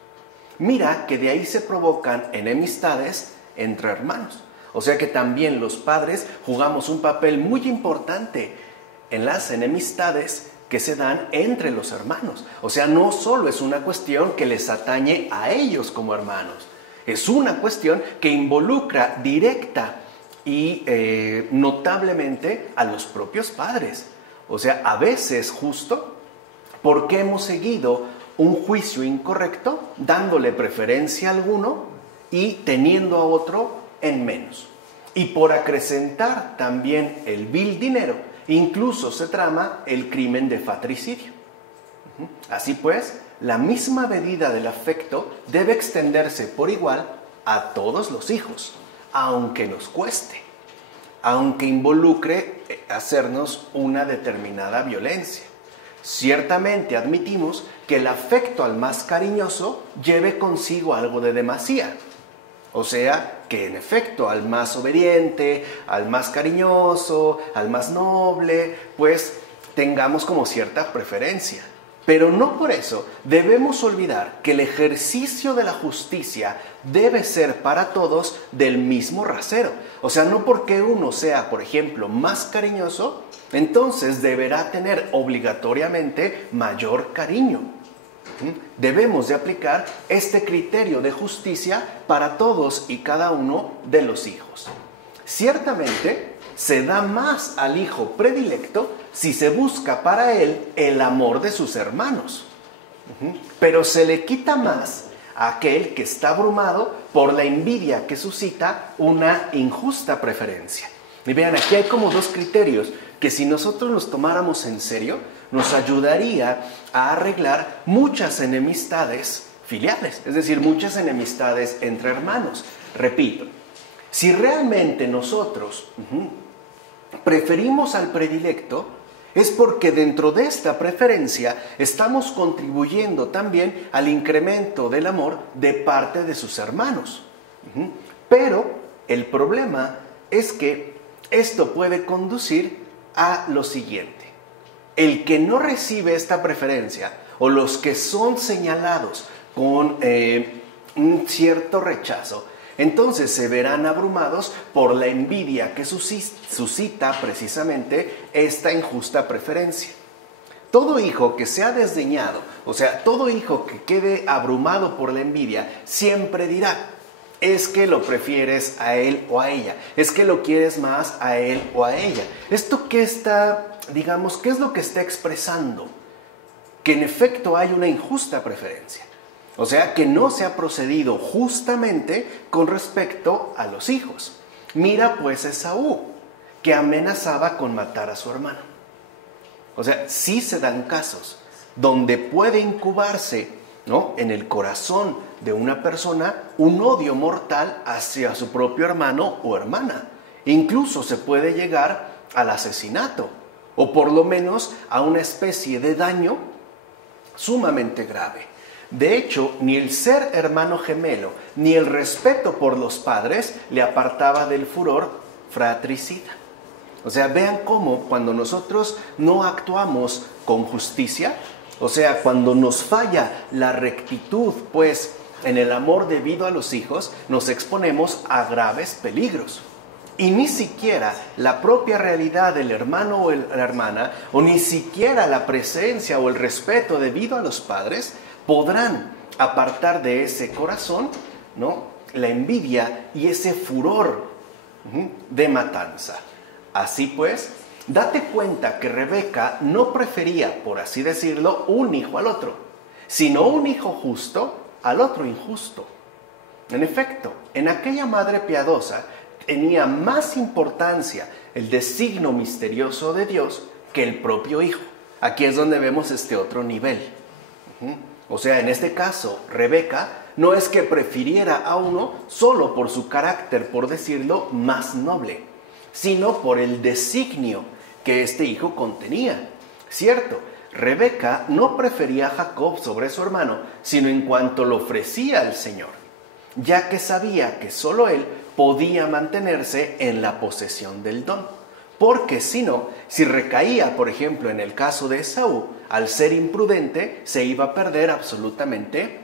Mira que de ahí se provocan enemistades entre hermanos. O sea que también los padres jugamos un papel muy importante en las enemistades que se dan entre los hermanos. O sea, no solo es una cuestión que les atañe a ellos como hermanos, es una cuestión que involucra directa y notablemente a los propios padres. O sea, a veces justo porque hemos seguido un juicio incorrecto, dándole preferencia a alguno y teniendo a otro en menos. Y por acrecentar también el vil dinero, incluso se trama el crimen de fratricidio. Así pues, la misma medida del afecto debe extenderse por igual a todos los hijos, aunque nos cueste, aunque involucre hacernos una determinada violencia. Ciertamente admitimos que el afecto al más cariñoso lleve consigo algo de demasía. O sea, que en efecto al más obediente, al más cariñoso, al más noble, pues tengamos como cierta preferencia. Pero no por eso debemos olvidar que el ejercicio de la justicia debe ser para todos del mismo rasero. O sea, no porque uno sea, por ejemplo, más cariñoso, entonces deberá tener obligatoriamente mayor cariño. Debemos de aplicar este criterio de justicia para todos y cada uno de los hijos. Ciertamente, se da más al hijo predilecto si se busca para él el amor de sus hermanos. Pero se le quita más a aquel que está abrumado por la envidia que suscita una injusta preferencia. Y vean, aquí hay como dos criterios que si nosotros los tomáramos en serio, nos ayudaría a arreglar muchas enemistades filiales, es decir, muchas enemistades entre hermanos. Repito, si realmente nosotros preferimos al predilecto, es porque dentro de esta preferencia estamos contribuyendo también al incremento del amor de parte de sus hermanos. Pero el problema es que esto puede conducir a lo siguiente. El que no recibe esta preferencia o los que son señalados con un cierto rechazo, entonces se verán abrumados por la envidia que suscita precisamente esta injusta preferencia. Todo hijo que sea desdeñado, o sea, todo hijo que quede abrumado por la envidia, siempre dirá: es que lo prefieres a él o a ella, es que lo quieres más a él o a ella. ¿Esto qué está, digamos, qué es lo que está expresando? Que en efecto hay una injusta preferencia. O sea, que no se ha procedido justamente con respecto a los hijos. Mira pues Esaú, que amenazaba con matar a su hermano. O sea, sí se dan casos donde puede incubarse, ¿no?, en el corazón de una persona un odio mortal hacia su propio hermano o hermana. Incluso se puede llegar al asesinato, o por lo menos a una especie de daño sumamente grave. De hecho, ni el ser hermano gemelo, ni el respeto por los padres le apartaba del furor fratricida. O sea, vean cómo cuando nosotros no actuamos con justicia, o sea, cuando nos falla la rectitud, pues, en el amor debido a los hijos, nos exponemos a graves peligros. Y ni siquiera la propia realidad del hermano o la hermana, o ni siquiera la presencia o el respeto debido a los padres, podrán apartar de ese corazón, ¿no?, la envidia y ese furor de matanza. Así pues, date cuenta que Rebeca no prefería, por así decirlo, un hijo al otro, sino un hijo justo al otro injusto. En efecto, en aquella madre piadosa tenía más importancia el designio misterioso de Dios que el propio hijo. Aquí es donde vemos este otro nivel. O sea, en este caso, Rebeca no es que prefiriera a uno solo por su carácter, por decirlo, más noble, sino por el designio que este hijo contenía. Cierto, Rebeca no prefería a Jacob sobre su hermano, sino en cuanto lo ofrecía al Señor, ya que sabía que solo él podía mantenerse en la posesión del don. Porque si no, si recaía, por ejemplo, en el caso de Esaú, al ser imprudente, se iba a perder absolutamente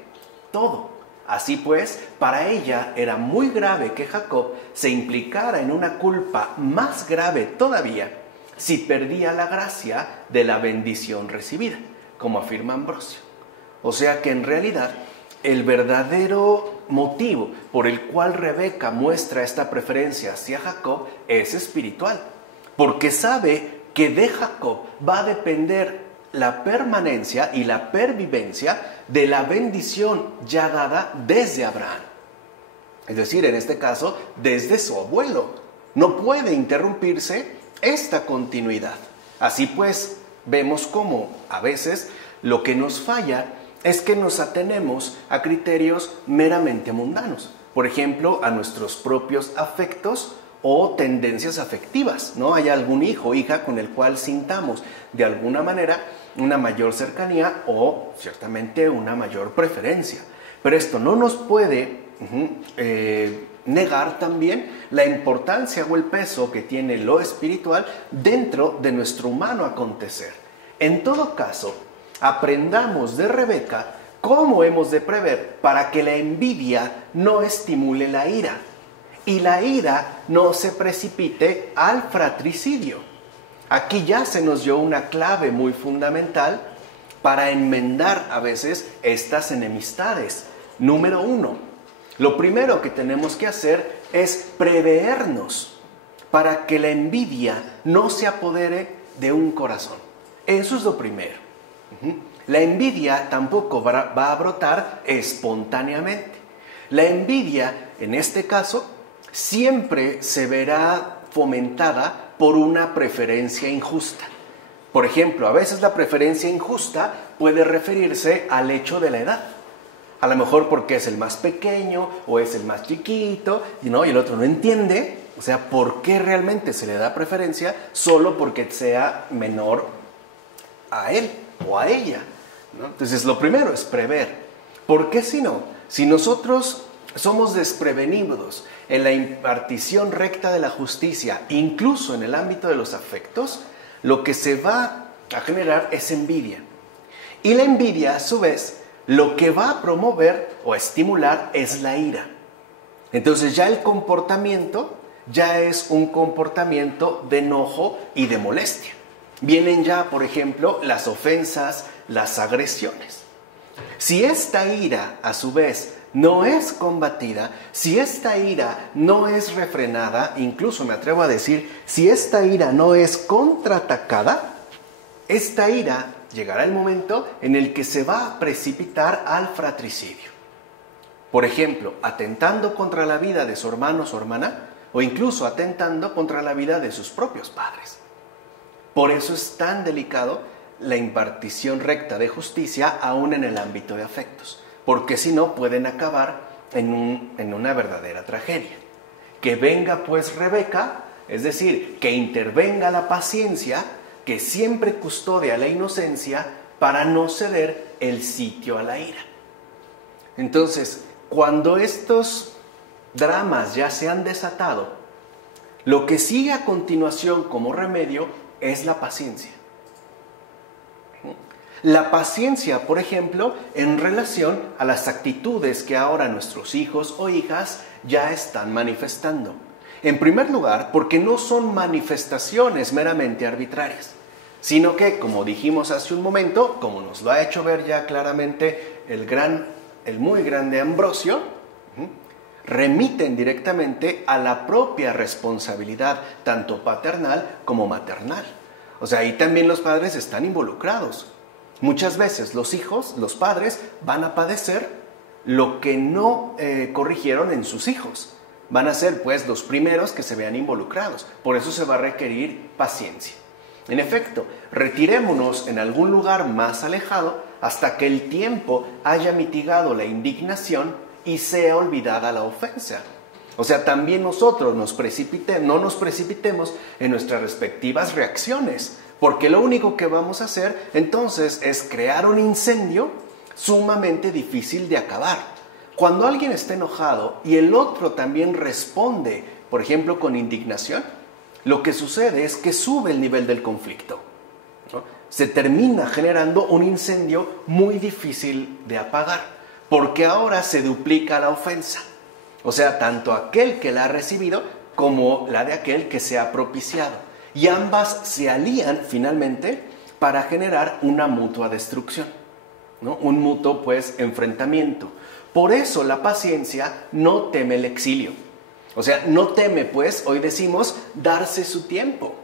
todo. Así pues, para ella era muy grave que Jacob se implicara en una culpa más grave todavía si perdía la gracia de la bendición recibida, como afirma Ambrosio. O sea que en realidad el verdadero motivo por el cual Rebeca muestra esta preferencia hacia Jacob es espiritual, porque sabe que de Jacob va a depender la permanencia y la pervivencia de la bendición ya dada desde Abraham. Es decir, en este caso, desde su abuelo. No puede interrumpirse esta continuidad. Así pues, vemos cómo a veces lo que nos falla es que nos atenemos a criterios meramente mundanos. Por ejemplo, a nuestros propios afectos o tendencias afectivas, ¿no? Hay algún hijo o hija con el cual sintamos de alguna manera una mayor cercanía o ciertamente una mayor preferencia. Pero esto no nos puede negar también la importancia o el peso que tiene lo espiritual dentro de nuestro humano acontecer. En todo caso, aprendamos de Rebeca cómo hemos de prever para que la envidia no estimule la ira y la ira no se precipite al fratricidio. Aquí ya se nos dio una clave muy fundamental para enmendar a veces estas enemistades. Número 1, lo primero que tenemos que hacer es prevernos para que la envidia no se apodere de un corazón. Eso es lo primero. La envidia tampoco va a brotar espontáneamente. La envidia, en este caso, siempre se verá fomentada por una preferencia injusta. Por ejemplo, a veces la preferencia injusta puede referirse al hecho de la edad. A lo mejor porque es el más pequeño o es el más chiquito, ¿no? Y el otro no entiende, o sea, por qué realmente se le da preferencia solo porque sea menor a él o a ella, ¿no? Entonces, lo primero es prever. ¿Por qué si no? Si nosotros somos desprevenidos en la impartición recta de la justicia, incluso en el ámbito de los afectos, lo que se va a generar es envidia. Y la envidia, a su vez, lo que va a promover o a estimular es la ira. Entonces ya el comportamiento ya es un comportamiento de enojo y de molestia. Vienen ya, por ejemplo, las ofensas, las agresiones. Si esta ira, a su vez, no es combatida, si esta ira no es refrenada, incluso me atrevo a decir, si esta ira no es contraatacada, esta ira llegará el momento en el que se va a precipitar al fratricidio. Por ejemplo, atentando contra la vida de su hermano o su hermana, o incluso atentando contra la vida de sus propios padres. Por eso es tan delicado la impartición recta de justicia aún en el ámbito de afectos, porque si no pueden acabar en una verdadera tragedia. Que venga pues Rebeca, es decir, que intervenga la paciencia, que siempre custodia la inocencia para no ceder el sitio a la ira. Entonces, cuando estos dramas ya se han desatado, lo que sigue a continuación como remedio es la paciencia. La paciencia, por ejemplo, en relación a las actitudes que ahora nuestros hijos o hijas ya están manifestando. En primer lugar, porque no son manifestaciones meramente arbitrarias, sino que, como dijimos hace un momento, como nos lo ha hecho ver ya claramente el muy grande Ambrosio, remiten directamente a la propia responsabilidad, tanto paternal como maternal. O sea, ahí también los padres están involucrados. Muchas veces los hijos, los padres, van a padecer lo que no corrigieron en sus hijos. Van a ser pues los primeros que se vean involucrados. Por eso se va a requerir paciencia. En efecto, retirémonos en algún lugar más alejado hasta que el tiempo haya mitigado la indignación y sea olvidada la ofensa. O sea, también nosotros no nos precipitemos en nuestras respectivas reacciones, porque lo único que vamos a hacer entonces es crear un incendio sumamente difícil de acabar. Cuando alguien está enojado y el otro también responde, por ejemplo, con indignación, lo que sucede es que sube el nivel del conflicto, ¿no? Se termina generando un incendio muy difícil de apagar, porque ahora se duplica la ofensa. O sea, tanto aquel que la ha recibido como la de aquel que se ha propiciado. Y ambas se alían finalmente para generar una mutua destrucción, ¿no? Un mutuo, pues, enfrentamiento. Por eso la paciencia no teme el exilio. O sea, no teme, pues, hoy decimos, darse su tiempo,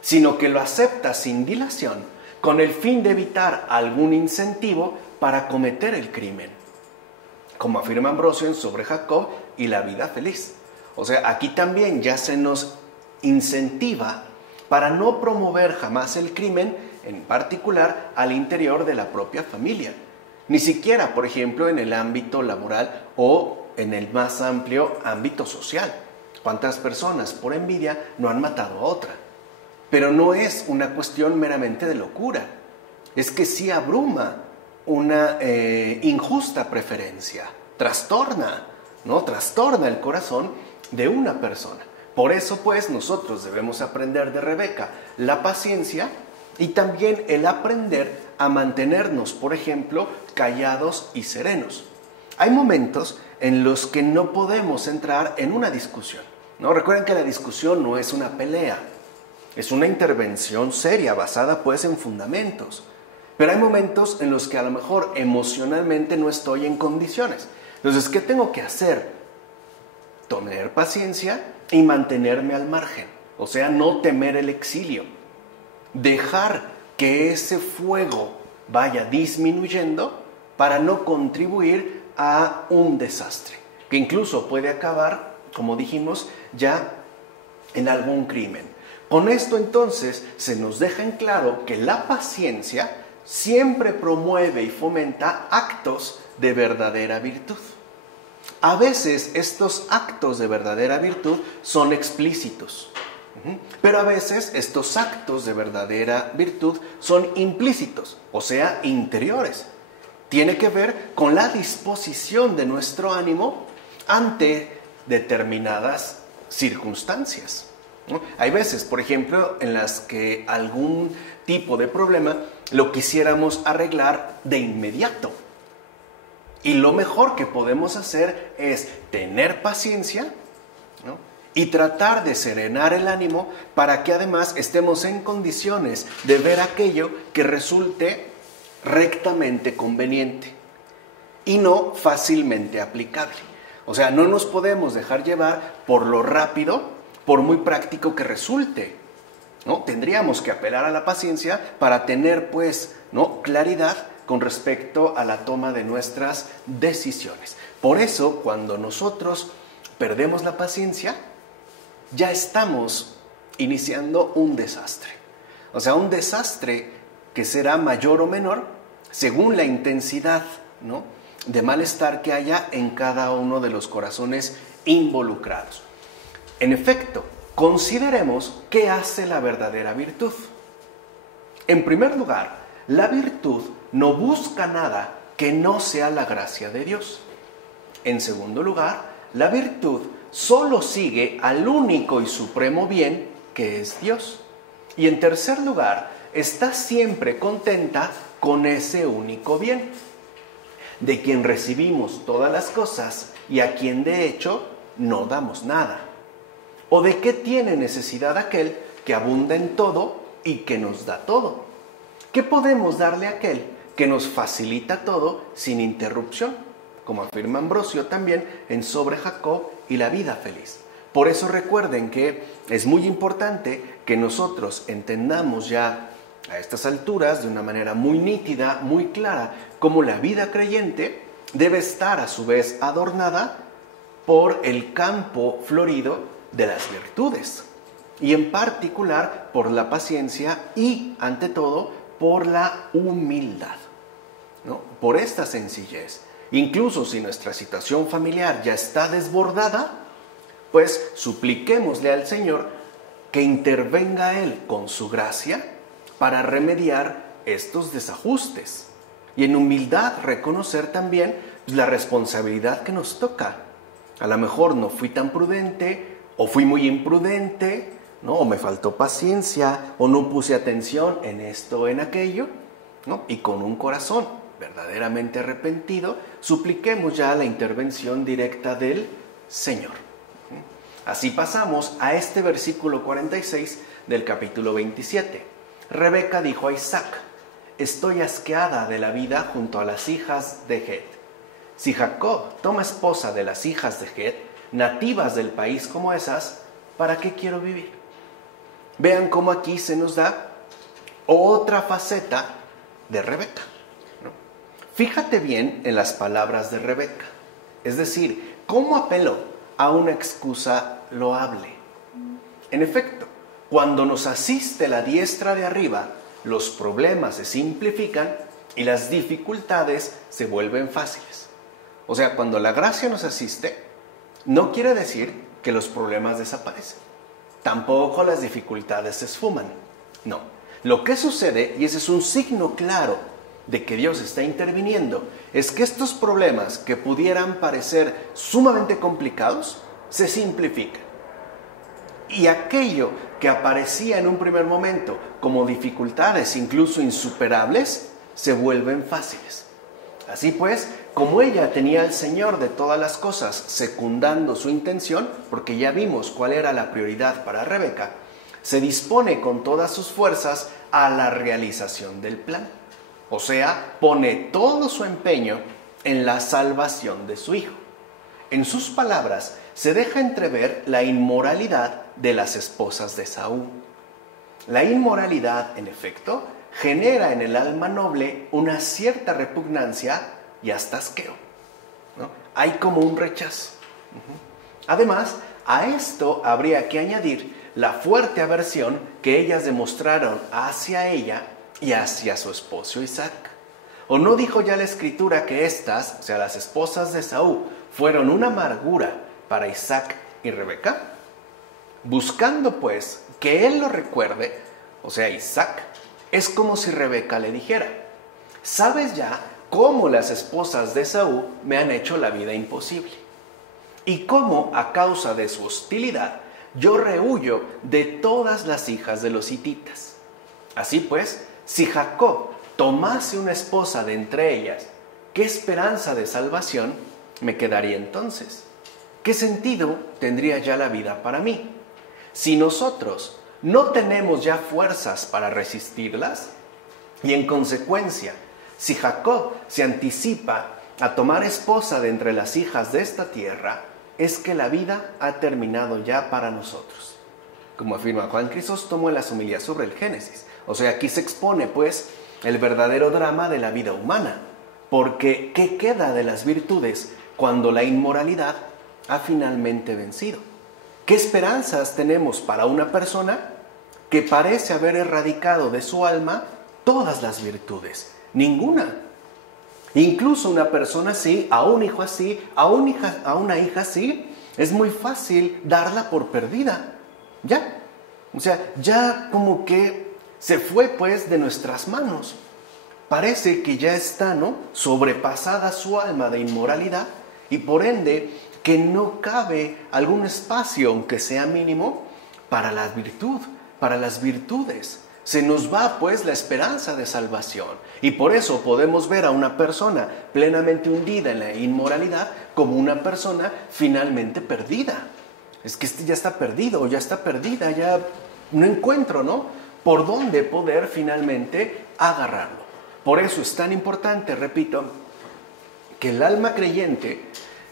sino que lo acepta sin dilación, con el fin de evitar algún incentivo para cometer el crimen. Como afirma Ambrosio en Sobre Jacob y la vida feliz. O sea, aquí también ya se nos incentiva para no promover jamás el crimen, en particular al interior de la propia familia. Ni siquiera, por ejemplo, en el ámbito laboral o en el más amplio ámbito social. ¿Cuántas personas por envidia no han matado a otra? Pero no es una cuestión meramente de locura. Es que sí abruma una injusta preferencia. Trastorna, ¿no? Trastorna el corazón de una persona. Por eso, pues, nosotros debemos aprender de Rebeca la paciencia y también el aprender a mantenernos, por ejemplo, callados y serenos. Hay momentos en los que no podemos entrar en una discusión, ¿no? Recuerden que la discusión no es una pelea, es una intervención seria, basada pues en fundamentos. Pero hay momentos en los que a lo mejor emocionalmente no estoy en condiciones. Entonces, ¿qué tengo que hacer? Tener paciencia y mantenerme al margen. O sea, no temer el exilio. Dejar que ese fuego vaya disminuyendo para no contribuir a un desastre, que incluso puede acabar, como dijimos, ya en algún crimen. Con esto entonces se nos deja en claro que la paciencia siempre promueve y fomenta actos de verdadera virtud. A veces estos actos de verdadera virtud son explícitos, pero a veces estos actos de verdadera virtud son implícitos, o sea, interiores. Tiene que ver con la disposición de nuestro ánimo ante determinadas circunstancias, ¿no? Hay veces, por ejemplo, en las que algún tipo de problema lo quisiéramos arreglar de inmediato. Y lo mejor que podemos hacer es tener paciencia, ¿no? Y tratar de serenar el ánimo para que además estemos en condiciones de ver aquello que resulte rectamente conveniente y no fácilmente aplicable. O sea, no nos podemos dejar llevar por lo rápido, por muy práctico que resulte, ¿no? Tendríamos que apelar a la paciencia para tener, pues, ¿no?, claridad con respecto a la toma de nuestras decisiones. Por eso, cuando nosotros perdemos la paciencia, ya estamos iniciando un desastre. O sea, un desastre que será mayor o menor según la intensidad, ¿no?, de malestar que haya en cada uno de los corazones involucrados. En efecto, consideremos qué hace la verdadera virtud. En primer lugar, la virtud no busca nada que no sea la gracia de Dios. En segundo lugar, la virtud solo sigue al único y supremo bien que es Dios. Y en tercer lugar, está siempre contenta con ese único bien, de quien recibimos todas las cosas y a quien de hecho no damos nada. ¿O de qué tiene necesidad aquel que abunda en todo y que nos da todo? ¿Qué podemos darle a aquel que nos facilita todo sin interrupción? como afirma Ambrosio también, en Sobre Jacob y la vida feliz. Por eso recuerden que es muy importante que nosotros entendamos ya a estas alturas de una manera muy nítida, muy clara, cómo la vida creyente debe estar a su vez adornada por el campo florido de las virtudes, y en particular por la paciencia y, ante todo, por la humildad, ¿no? Por esta sencillez. Incluso si nuestra situación familiar ya está desbordada, pues supliquémosle al Señor que intervenga Él con su gracia para remediar estos desajustes. Y en humildad reconocer también la responsabilidad que nos toca. A lo mejor no fui tan prudente, o fui muy imprudente, ¿no? O me faltó paciencia, o no puse atención en esto o en aquello, ¿no? Y con un corazón verdaderamente arrepentido, supliquemos ya la intervención directa del Señor. Así pasamos a este versículo 46 del capítulo 27. Rebeca dijo a Isaac: estoy asqueada de la vida junto a las hijas de Het. Si Jacob toma esposa de las hijas de Het, nativas del país como esas, ¿para qué quiero vivir? Vean cómo aquí se nos da otra faceta de Rebeca, ¿no? Fíjate bien en las palabras de Rebeca, es decir, cómo apeló a una excusa loable. En efecto, cuando nos asiste la diestra de arriba, los problemas se simplifican y las dificultades se vuelven fáciles. O sea, cuando la gracia nos asiste, no quiere decir que los problemas desaparecen. Tampoco las dificultades se esfuman. No. Lo que sucede, y ese es un signo claro de que Dios está interviniendo, es que estos problemas que pudieran parecer sumamente complicados, se simplifican. Y aquello que aparecía en un primer momento como dificultades incluso insuperables, se vuelven fáciles. Así pues, como ella tenía al Señor de todas las cosas secundando su intención, porque ya vimos cuál era la prioridad para Rebeca, se dispone con todas sus fuerzas a la realización del plan. O sea, pone todo su empeño en la salvación de su hijo. En sus palabras se deja entrever la inmoralidad de las esposas de Esaú. La inmoralidad, en efecto, genera en el alma noble una cierta repugnancia y hasta asqueo, ¿no? Hay como un rechazo. Además, a esto habría que añadir la fuerte aversión que ellas demostraron hacia ella y hacia su esposo Isaac. ¿O no dijo ya la Escritura que estas, o sea, las esposas de Esaú, fueron una amargura para Isaac y Rebeca? Buscando pues que él lo recuerde, o sea, Isaac, es como si Rebeca le dijera: ¿sabes ya cómo las esposas de Esaú me han hecho la vida imposible? Y cómo, a causa de su hostilidad, yo rehuyo de todas las hijas de los hititas. Así pues, si Jacob tomase una esposa de entre ellas, ¿qué esperanza de salvación me quedaría entonces? ¿Qué sentido tendría ya la vida para mí? Si nosotros no tenemos ya fuerzas para resistirlas, y en consecuencia, si Jacob se anticipa a tomar esposa de entre las hijas de esta tierra, es que la vida ha terminado ya para nosotros. Como afirma Juan Crisóstomo en las homilías sobre el Génesis. O sea, aquí se expone pues el verdadero drama de la vida humana. Porque ¿qué queda de las virtudes cuando la inmoralidad ha finalmente vencido? ¿Qué esperanzas tenemos para una persona que parece haber erradicado de su alma todas las virtudes? Ninguna. Incluso una persona así, a un hijo así, a una hija así, es muy fácil darla por perdida. Ya. O sea, ya como que se fue pues de nuestras manos. Parece que ya está, ¿no?, sobrepasada su alma de inmoralidad y por ende que no cabe algún espacio, aunque sea mínimo, para la virtud, para las virtudes. Se nos va pues la esperanza de salvación y por eso podemos ver a una persona plenamente hundida en la inmoralidad como una persona finalmente perdida. Es que este ya está perdido, ya está perdida, ya no encuentro, ¿no?, por dónde poder finalmente agarrarlo. Por eso es tan importante, repito, que el alma creyente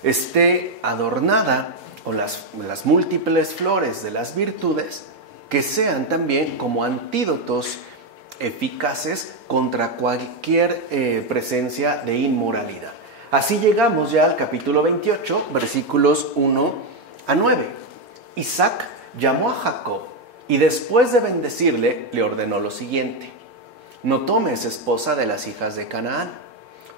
esté adornada con las múltiples flores de las virtudes, que sean también como antídotos eficaces contra cualquier presencia de inmoralidad. Así llegamos ya al capítulo 28, versículos 1 a 9. Isaac llamó a Jacob y después de bendecirle, le ordenó lo siguiente: no tomes esposa de las hijas de Canaán.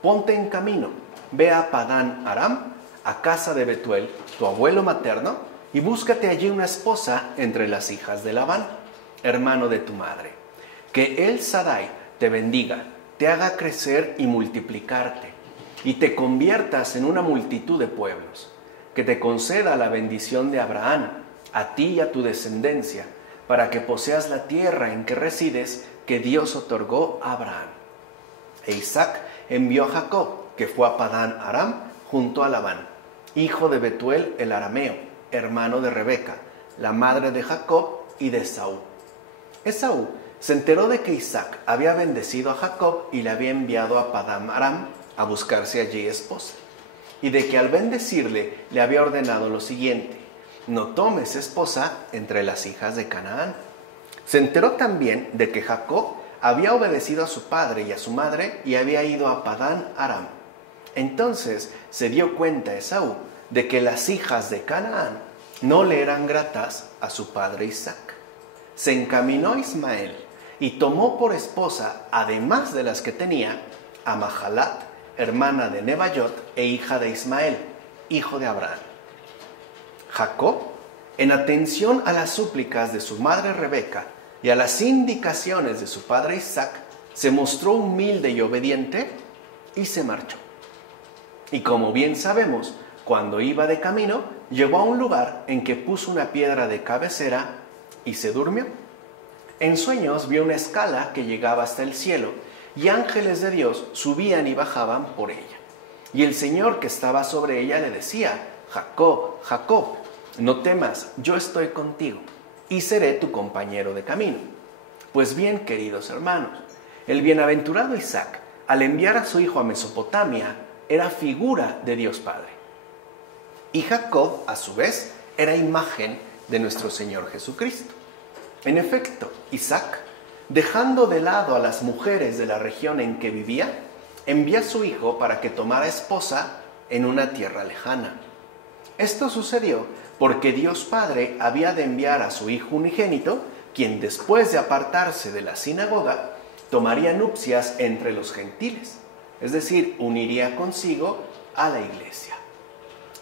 Ponte en camino, ve a Padán Aram, a casa de Betuel, tu abuelo materno, y búscate allí una esposa entre las hijas de Labán, hermano de tu madre. Que el Sadai te bendiga, te haga crecer y multiplicarte, y te conviertas en una multitud de pueblos. Que te conceda la bendición de Abraham, a ti y a tu descendencia, para que poseas la tierra en que resides, que Dios otorgó a Abraham. E Isaac envió a Jacob, que fue a Padán Aram, junto a Labán, hijo de Betuel el arameo, hermano de Rebeca, la madre de Jacob y de Esaú. Esaú se enteró de que Isaac había bendecido a Jacob y le había enviado a Padán Aram a buscarse allí esposa, y de que al bendecirle le había ordenado lo siguiente: no tomes esposa entre las hijas de Canaán. Se enteró también de que Jacob había obedecido a su padre y a su madre y había ido a Padán Aram. Entonces se dio cuenta Esaú de que las hijas de Canaán no le eran gratas a su padre Isaac. Se encaminó Ismael y tomó por esposa, además de las que tenía, a Mahalat, hermana de Nebaiot e hija de Ismael, hijo de Abraham. Jacob, en atención a las súplicas de su madre Rebeca y a las indicaciones de su padre Isaac, se mostró humilde y obediente y se marchó. Y como bien sabemos, cuando iba de camino, llegó a un lugar en que puso una piedra de cabecera y se durmió. En sueños vio una escala que llegaba hasta el cielo, y ángeles de Dios subían y bajaban por ella. Y el Señor que estaba sobre ella le decía: Jacob, Jacob, no temas, yo estoy contigo, y seré tu compañero de camino. Pues bien, queridos hermanos, el bienaventurado Isaac, al enviar a su hijo a Mesopotamia, era figura de Dios Padre. Y Jacob, a su vez, era imagen de nuestro Señor Jesucristo. En efecto, Isaac, dejando de lado a las mujeres de la región en que vivía, envió a su hijo para que tomara esposa en una tierra lejana. Esto sucedió porque Dios Padre había de enviar a su hijo unigénito, quien después de apartarse de la sinagoga, tomaría nupcias entre los gentiles, es decir, uniría consigo a la iglesia.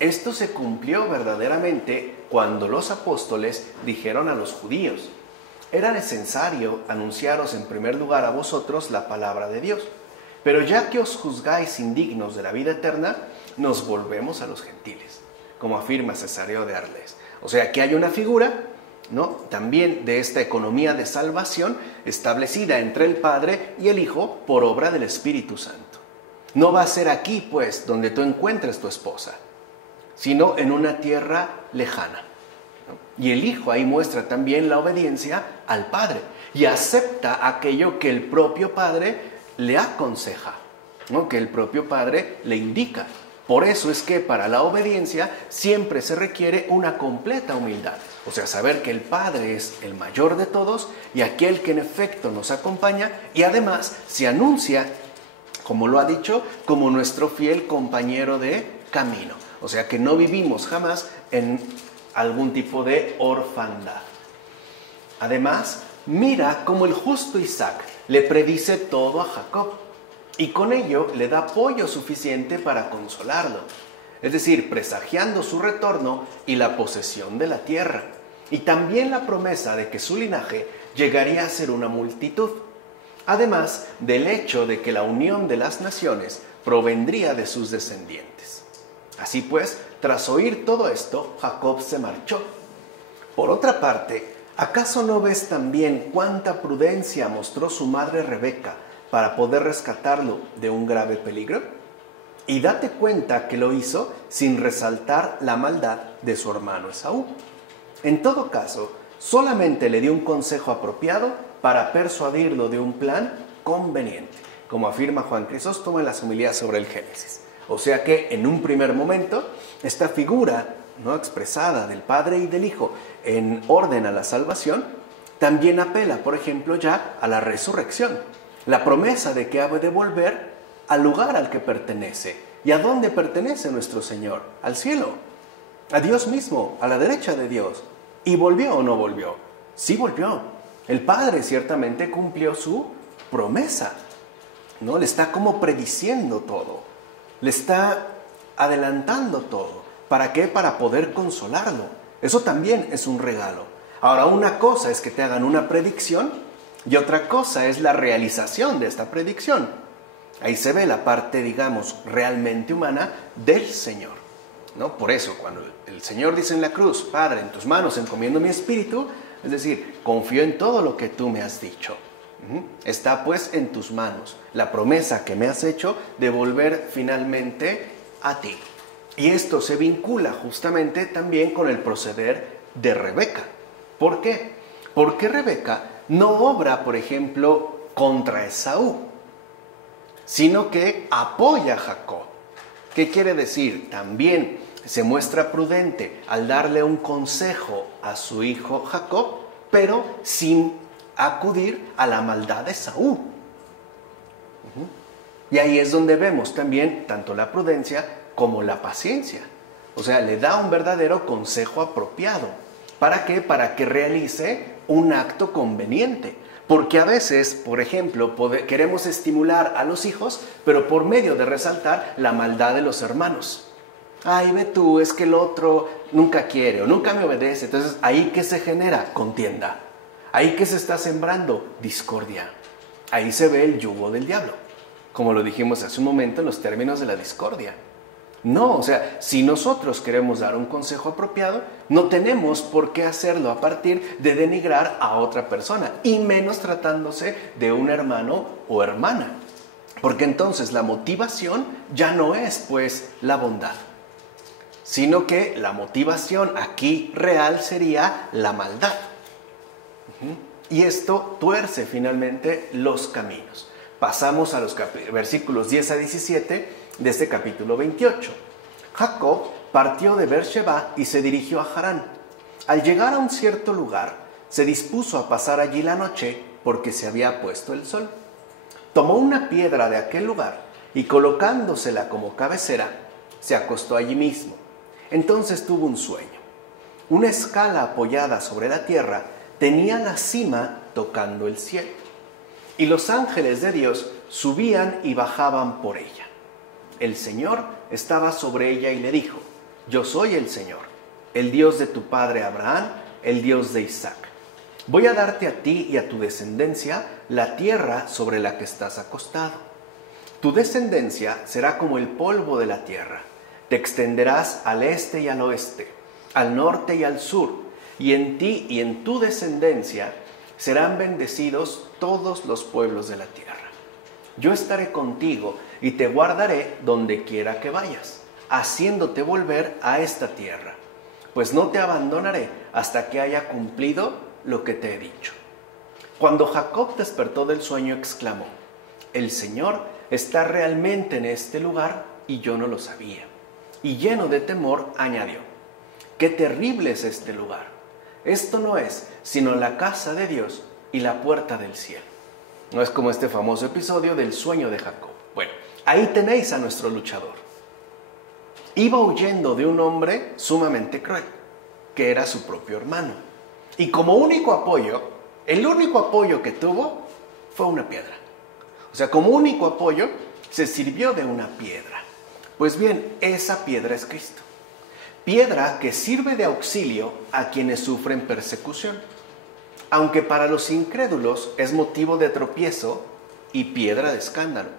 Esto se cumplió verdaderamente cuando los apóstoles dijeron a los judíos: era necesario anunciaros en primer lugar a vosotros la palabra de Dios, pero ya que os juzgáis indignos de la vida eterna, nos volvemos a los gentiles, como afirma Cesáreo de Arles. O sea, que hay una figura, ¿no?, también de esta economía de salvación establecida entre el Padre y el Hijo por obra del Espíritu Santo. No va a ser aquí, pues, donde tú encuentres tu esposa, sino en una tierra lejana. Y el Hijo ahí muestra también la obediencia al Padre y acepta aquello que el propio Padre le aconseja, ¿no?, que el propio Padre le indica. Por eso es que para la obediencia siempre se requiere una completa humildad. O sea, saber que el Padre es el mayor de todos y aquel que en efecto nos acompaña, y además se anuncia, como lo ha dicho, como nuestro fiel compañero de camino. O sea, que no vivimos jamás en algún tipo de orfandad. Además, mira cómo el justo Isaac le predice todo a Jacob, y con ello le da apoyo suficiente para consolarlo, es decir, presagiando su retorno y la posesión de la tierra, y también la promesa de que su linaje llegaría a ser una multitud, además del hecho de que la unión de las naciones provendría de sus descendientes. Así pues, tras oír todo esto, Jacob se marchó. Por otra parte, ¿acaso no ves también cuánta prudencia mostró su madre Rebeca para poder rescatarlo de un grave peligro? Y date cuenta que lo hizo sin resaltar la maldad de su hermano Esaú. En todo caso, solamente le dio un consejo apropiado para persuadirlo de un plan conveniente, como afirma Juan Crisóstomo en las homilías sobre el Génesis. O sea que en un primer momento, esta figura, ¿no?, expresada del Padre y del Hijo en orden a la salvación, también apela, por ejemplo, ya a la resurrección. La promesa de que ha de volver al lugar al que pertenece. ¿Y a dónde pertenece nuestro Señor? Al cielo, a Dios mismo, a la derecha de Dios. ¿Y volvió o no volvió? Sí volvió. El Padre ciertamente cumplió su promesa, ¿no? Le está como prediciendo todo. Le está adelantando todo. ¿Para qué? Para poder consolarlo. Eso también es un regalo. Ahora, una cosa es que te hagan una predicción y otra cosa es la realización de esta predicción. Ahí se ve la parte, digamos, realmente humana del Señor, ¿no? Por eso, cuando el Señor dice en la cruz: Padre, en tus manos encomiendo mi espíritu, es decir, confío en todo lo que tú me has dicho. Está pues en tus manos la promesa que me has hecho de volver finalmente a ti. Y esto se vincula justamente también con el proceder de Rebeca. ¿Por qué? Porque Rebeca no obra, por ejemplo, contra Esaú, sino que apoya a Jacob. ¿Qué quiere decir? También se muestra prudente al darle un consejo a su hijo Jacob, pero sin acudir a la maldad de Esaú. Y ahí es donde vemos también tanto la prudencia como la paciencia. O sea, le da un verdadero consejo apropiado. ¿Para qué? Para que realice un acto conveniente. Porque a veces, por ejemplo, queremos estimular a los hijos, pero por medio de resaltar la maldad de los hermanos. Ay, ve tú, es que el otro nunca quiere o nunca me obedece. Entonces, ¿ahí qué se genera? Contienda. ¿Ahí qué se está sembrando? Discordia. Ahí se ve el yugo del diablo, como lo dijimos hace un momento en los términos de la discordia. No, o sea, si nosotros queremos dar un consejo apropiado, no tenemos por qué hacerlo a partir de denigrar a otra persona, y menos tratándose de un hermano o hermana. Porque entonces la motivación ya no es, pues, la bondad, sino que la motivación aquí real sería la maldad. Y esto tuerce finalmente los caminos. Pasamos a los versículos 10 a 17 de este capítulo 28. Jacob partió de Beer-sheba y se dirigió a Harán. Al llegar a un cierto lugar, se dispuso a pasar allí la noche porque se había puesto el sol. Tomó una piedra de aquel lugar y colocándosela como cabecera, se acostó allí mismo. Entonces tuvo un sueño. Una escala apoyada sobre la tierra tenía la cima tocando el cielo, y los ángeles de Dios subían y bajaban por ella. El Señor estaba sobre ella y le dijo: Yo soy el Señor, el Dios de tu padre Abraham, el Dios de Isaac. Voy a darte a ti y a tu descendencia la tierra sobre la que estás acostado. Tu descendencia será como el polvo de la tierra. Te extenderás al este y al oeste, al norte y al sur, y en ti y en tu descendencia serán bendecidos todos los pueblos de la tierra. Yo estaré contigo y te guardaré donde quiera que vayas, haciéndote volver a esta tierra, pues no te abandonaré hasta que haya cumplido lo que te he dicho. Cuando Jacob despertó del sueño, exclamó: El Señor está realmente en este lugar y yo no lo sabía. Y lleno de temor añadió: Qué terrible es este lugar. Esto no es sino la casa de Dios y la puerta del cielo. No es como este famoso episodio del sueño de Jacob. Bueno, ahí tenéis a nuestro luchador. Iba huyendo de un hombre sumamente cruel, que era su propio hermano. Y como único apoyo, el único apoyo que tuvo fue una piedra. O sea, como único apoyo, se sirvió de una piedra. Pues bien, esa piedra es Cristo. Piedra que sirve de auxilio a quienes sufren persecución. Aunque para los incrédulos es motivo de tropiezo y piedra de escándalo.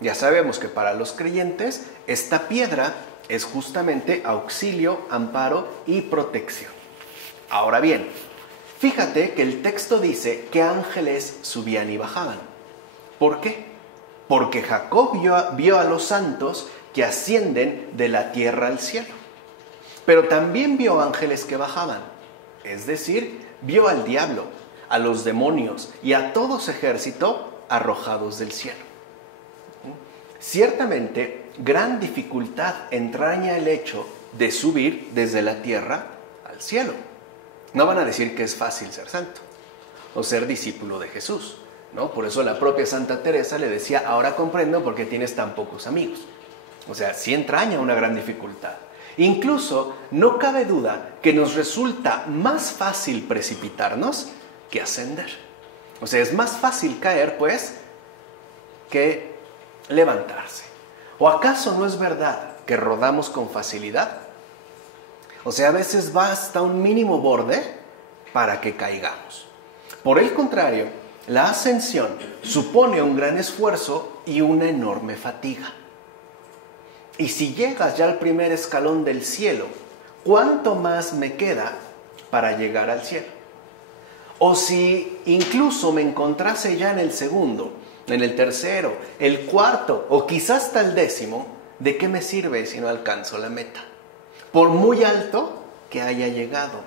Ya sabemos que para los creyentes esta piedra es justamente auxilio, amparo y protección. Ahora bien, fíjate que el texto dice que ángeles subían y bajaban. ¿Por qué? Porque Jacob vio a los santos que ascienden de la tierra al cielo. Pero también vio ángeles que bajaban, es decir, vio al diablo, a los demonios y a todo su ejército arrojados del cielo. Ciertamente, gran dificultad entraña el hecho de subir desde la tierra al cielo. No van a decir que es fácil ser santo o ser discípulo de Jesús, ¿no? Por eso la propia Santa Teresa le decía, ahora comprendo por qué tienes tan pocos amigos. O sea, sí entraña una gran dificultad. Incluso no cabe duda que nos resulta más fácil precipitarnos que ascender. O sea, es más fácil caer, pues, que levantarse. ¿O acaso no es verdad que rodamos con facilidad? O sea, a veces basta un mínimo borde para que caigamos. Por el contrario, la ascensión supone un gran esfuerzo y una enorme fatiga. Y si llegas ya al primer escalón del cielo, ¿cuánto más me queda para llegar al cielo? O si incluso me encontrase ya en el segundo, en el tercero, el cuarto o quizás hasta el 10º, ¿de qué me sirve si no alcanzo la meta? Por muy alto que haya llegado.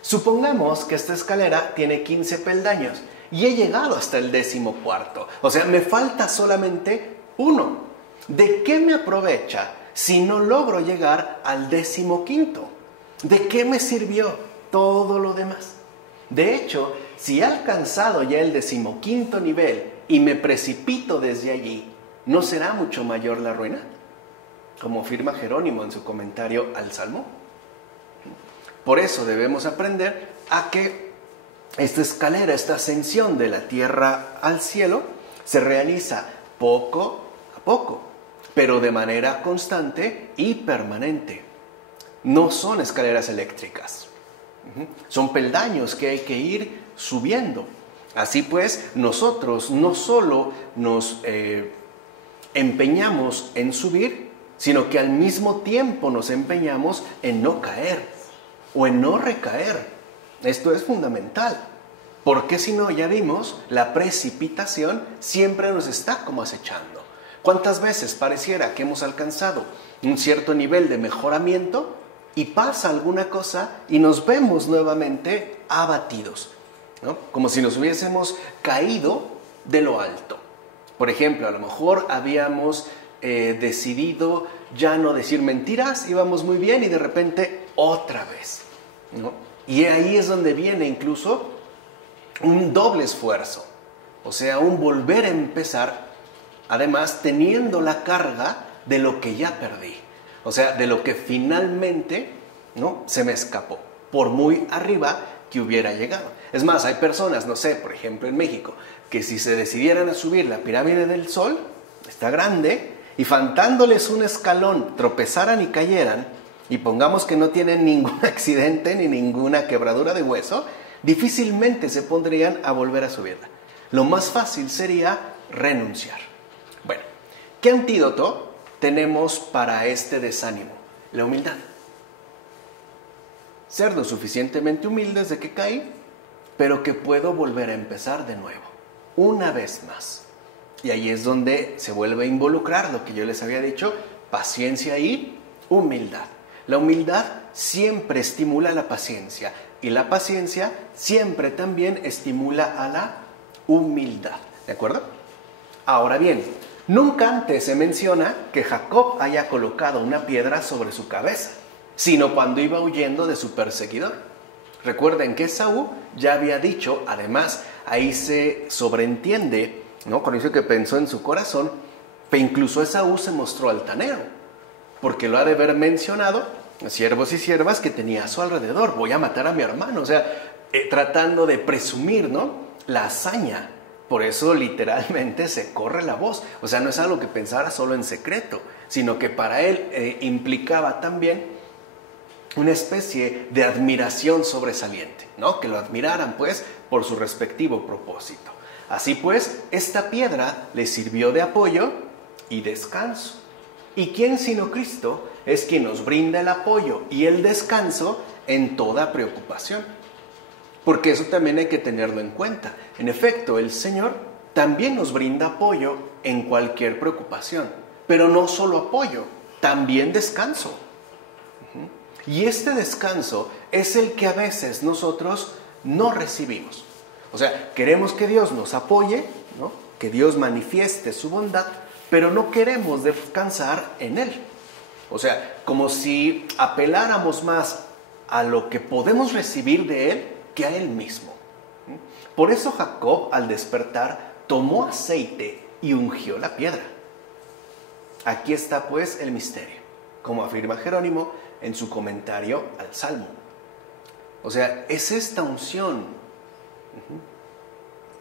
Supongamos que esta escalera tiene 15 peldaños y he llegado hasta el 14º. O sea, me falta solamente uno. ¿De qué me aprovecha si no logro llegar al 15º? ¿De qué me sirvió todo lo demás? De hecho, si he alcanzado ya el 15º nivel y me precipito desde allí, ¿no será mucho mayor la ruina? Como afirma Jerónimo en su comentario al Salmo. Por eso debemos aprender a que esta escalera, esta ascensión de la tierra al cielo, se realiza poco a poco, pero de manera constante y permanente. No son escaleras eléctricas. Son peldaños que hay que ir subiendo. Así pues, nosotros no solo nos empeñamos en subir, sino que al mismo tiempo nos empeñamos en no caer o en no recaer. Esto es fundamental, porque si no, ya vimos, la precipitación siempre nos está como acechando. ¿Cuántas veces pareciera que hemos alcanzado un cierto nivel de mejoramiento y pasa alguna cosa y nos vemos nuevamente abatidos, ¿no? Como si nos hubiésemos caído de lo alto. Por ejemplo, a lo mejor habíamos decidido ya no decir mentiras, íbamos muy bien y de repente otra vez, ¿no? Y ahí es donde viene incluso un doble esfuerzo, o sea, un volver a empezar, además teniendo la carga de lo que ya perdí, o sea, de lo que finalmente, ¿no?, se me escapó, por muy arriba que hubiera llegado. Es más, hay personas, no sé, por ejemplo en México, que si se decidieran a subir la pirámide del Sol, está grande, y faltándoles un escalón, tropezaran y cayeran, y pongamos que no tienen ningún accidente ni ninguna quebradura de hueso, difícilmente se pondrían a volver a subirla. Lo más fácil sería renunciar. Bueno, ¿qué antídoto tenemos para este desánimo? La humildad. Ser lo suficientemente humildes de que caí, pero que puedo volver a empezar de nuevo, una vez más. Y ahí es donde se vuelve a involucrar lo que yo les había dicho, paciencia y humildad. La humildad siempre estimula la paciencia y la paciencia siempre también estimula a la humildad. ¿De acuerdo? Ahora bien, nunca antes se menciona que Jacob haya colocado una piedra sobre su cabeza, sino cuando iba huyendo de su perseguidor. Recuerden que Esaú ya había dicho, además, ahí se sobreentiende, ¿no?, con eso que pensó en su corazón, que incluso Esaú se mostró altanero, porque lo ha de haber mencionado, siervos y siervas que tenía a su alrededor. Voy a matar a mi hermano, o sea, tratando de presumir, ¿no?, la hazaña. Por eso literalmente se corre la voz. O sea, no es algo que pensara solo en secreto, sino que para él implicaba también una especie de admiración sobresaliente, ¿no?, que lo admiraran pues por su respectivo propósito. Así pues, esta piedra le sirvió de apoyo y descanso. ¿Y quién sino Cristo es quien nos brinda el apoyo y el descanso en toda preocupación? Porque eso también hay que tenerlo en cuenta. En efecto, el Señor también nos brinda apoyo en cualquier preocupación, pero no solo apoyo, también descanso. Y este descanso es el que a veces nosotros no recibimos. O sea, queremos que Dios nos apoye, ¿no?, que Dios manifieste su bondad, pero no queremos descansar en Él. O sea, como si apeláramos más a lo que podemos recibir de Él que a Él mismo. Por eso Jacob, al despertar, tomó aceite y ungió la piedra. Aquí está pues el misterio, como afirma Jerónimo en su comentario al Salmo. O sea, es esta unción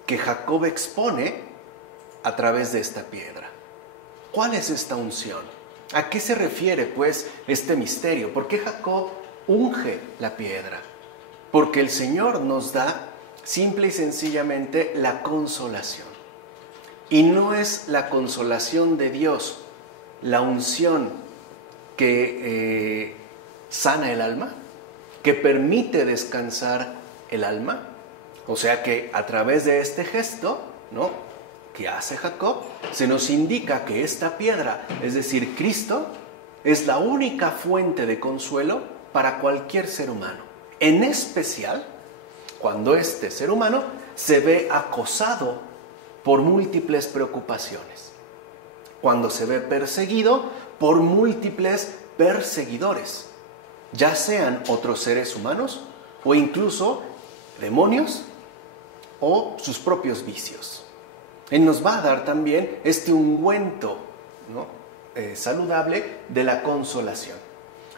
que Jacob expone a través de esta piedra. ¿Cuál es esta unción? ¿A qué se refiere pues este misterio? ¿Por qué Jacob unge la piedra? Porque el Señor nos da simple y sencillamente la consolación. Y no es la consolación de Dios, la unción que sana el alma, que permite descansar el alma. O sea que a través de este gesto, ¿no?, que hace Jacob, se nos indica que esta piedra, es decir, Cristo, es la única fuente de consuelo para cualquier ser humano. En especial, cuando este ser humano se ve acosado por múltiples preocupaciones, cuando se ve perseguido por múltiples perseguidores, ya sean otros seres humanos o incluso demonios o sus propios vicios. Él nos va a dar también este ungüento, ¿no?, saludable de la consolación.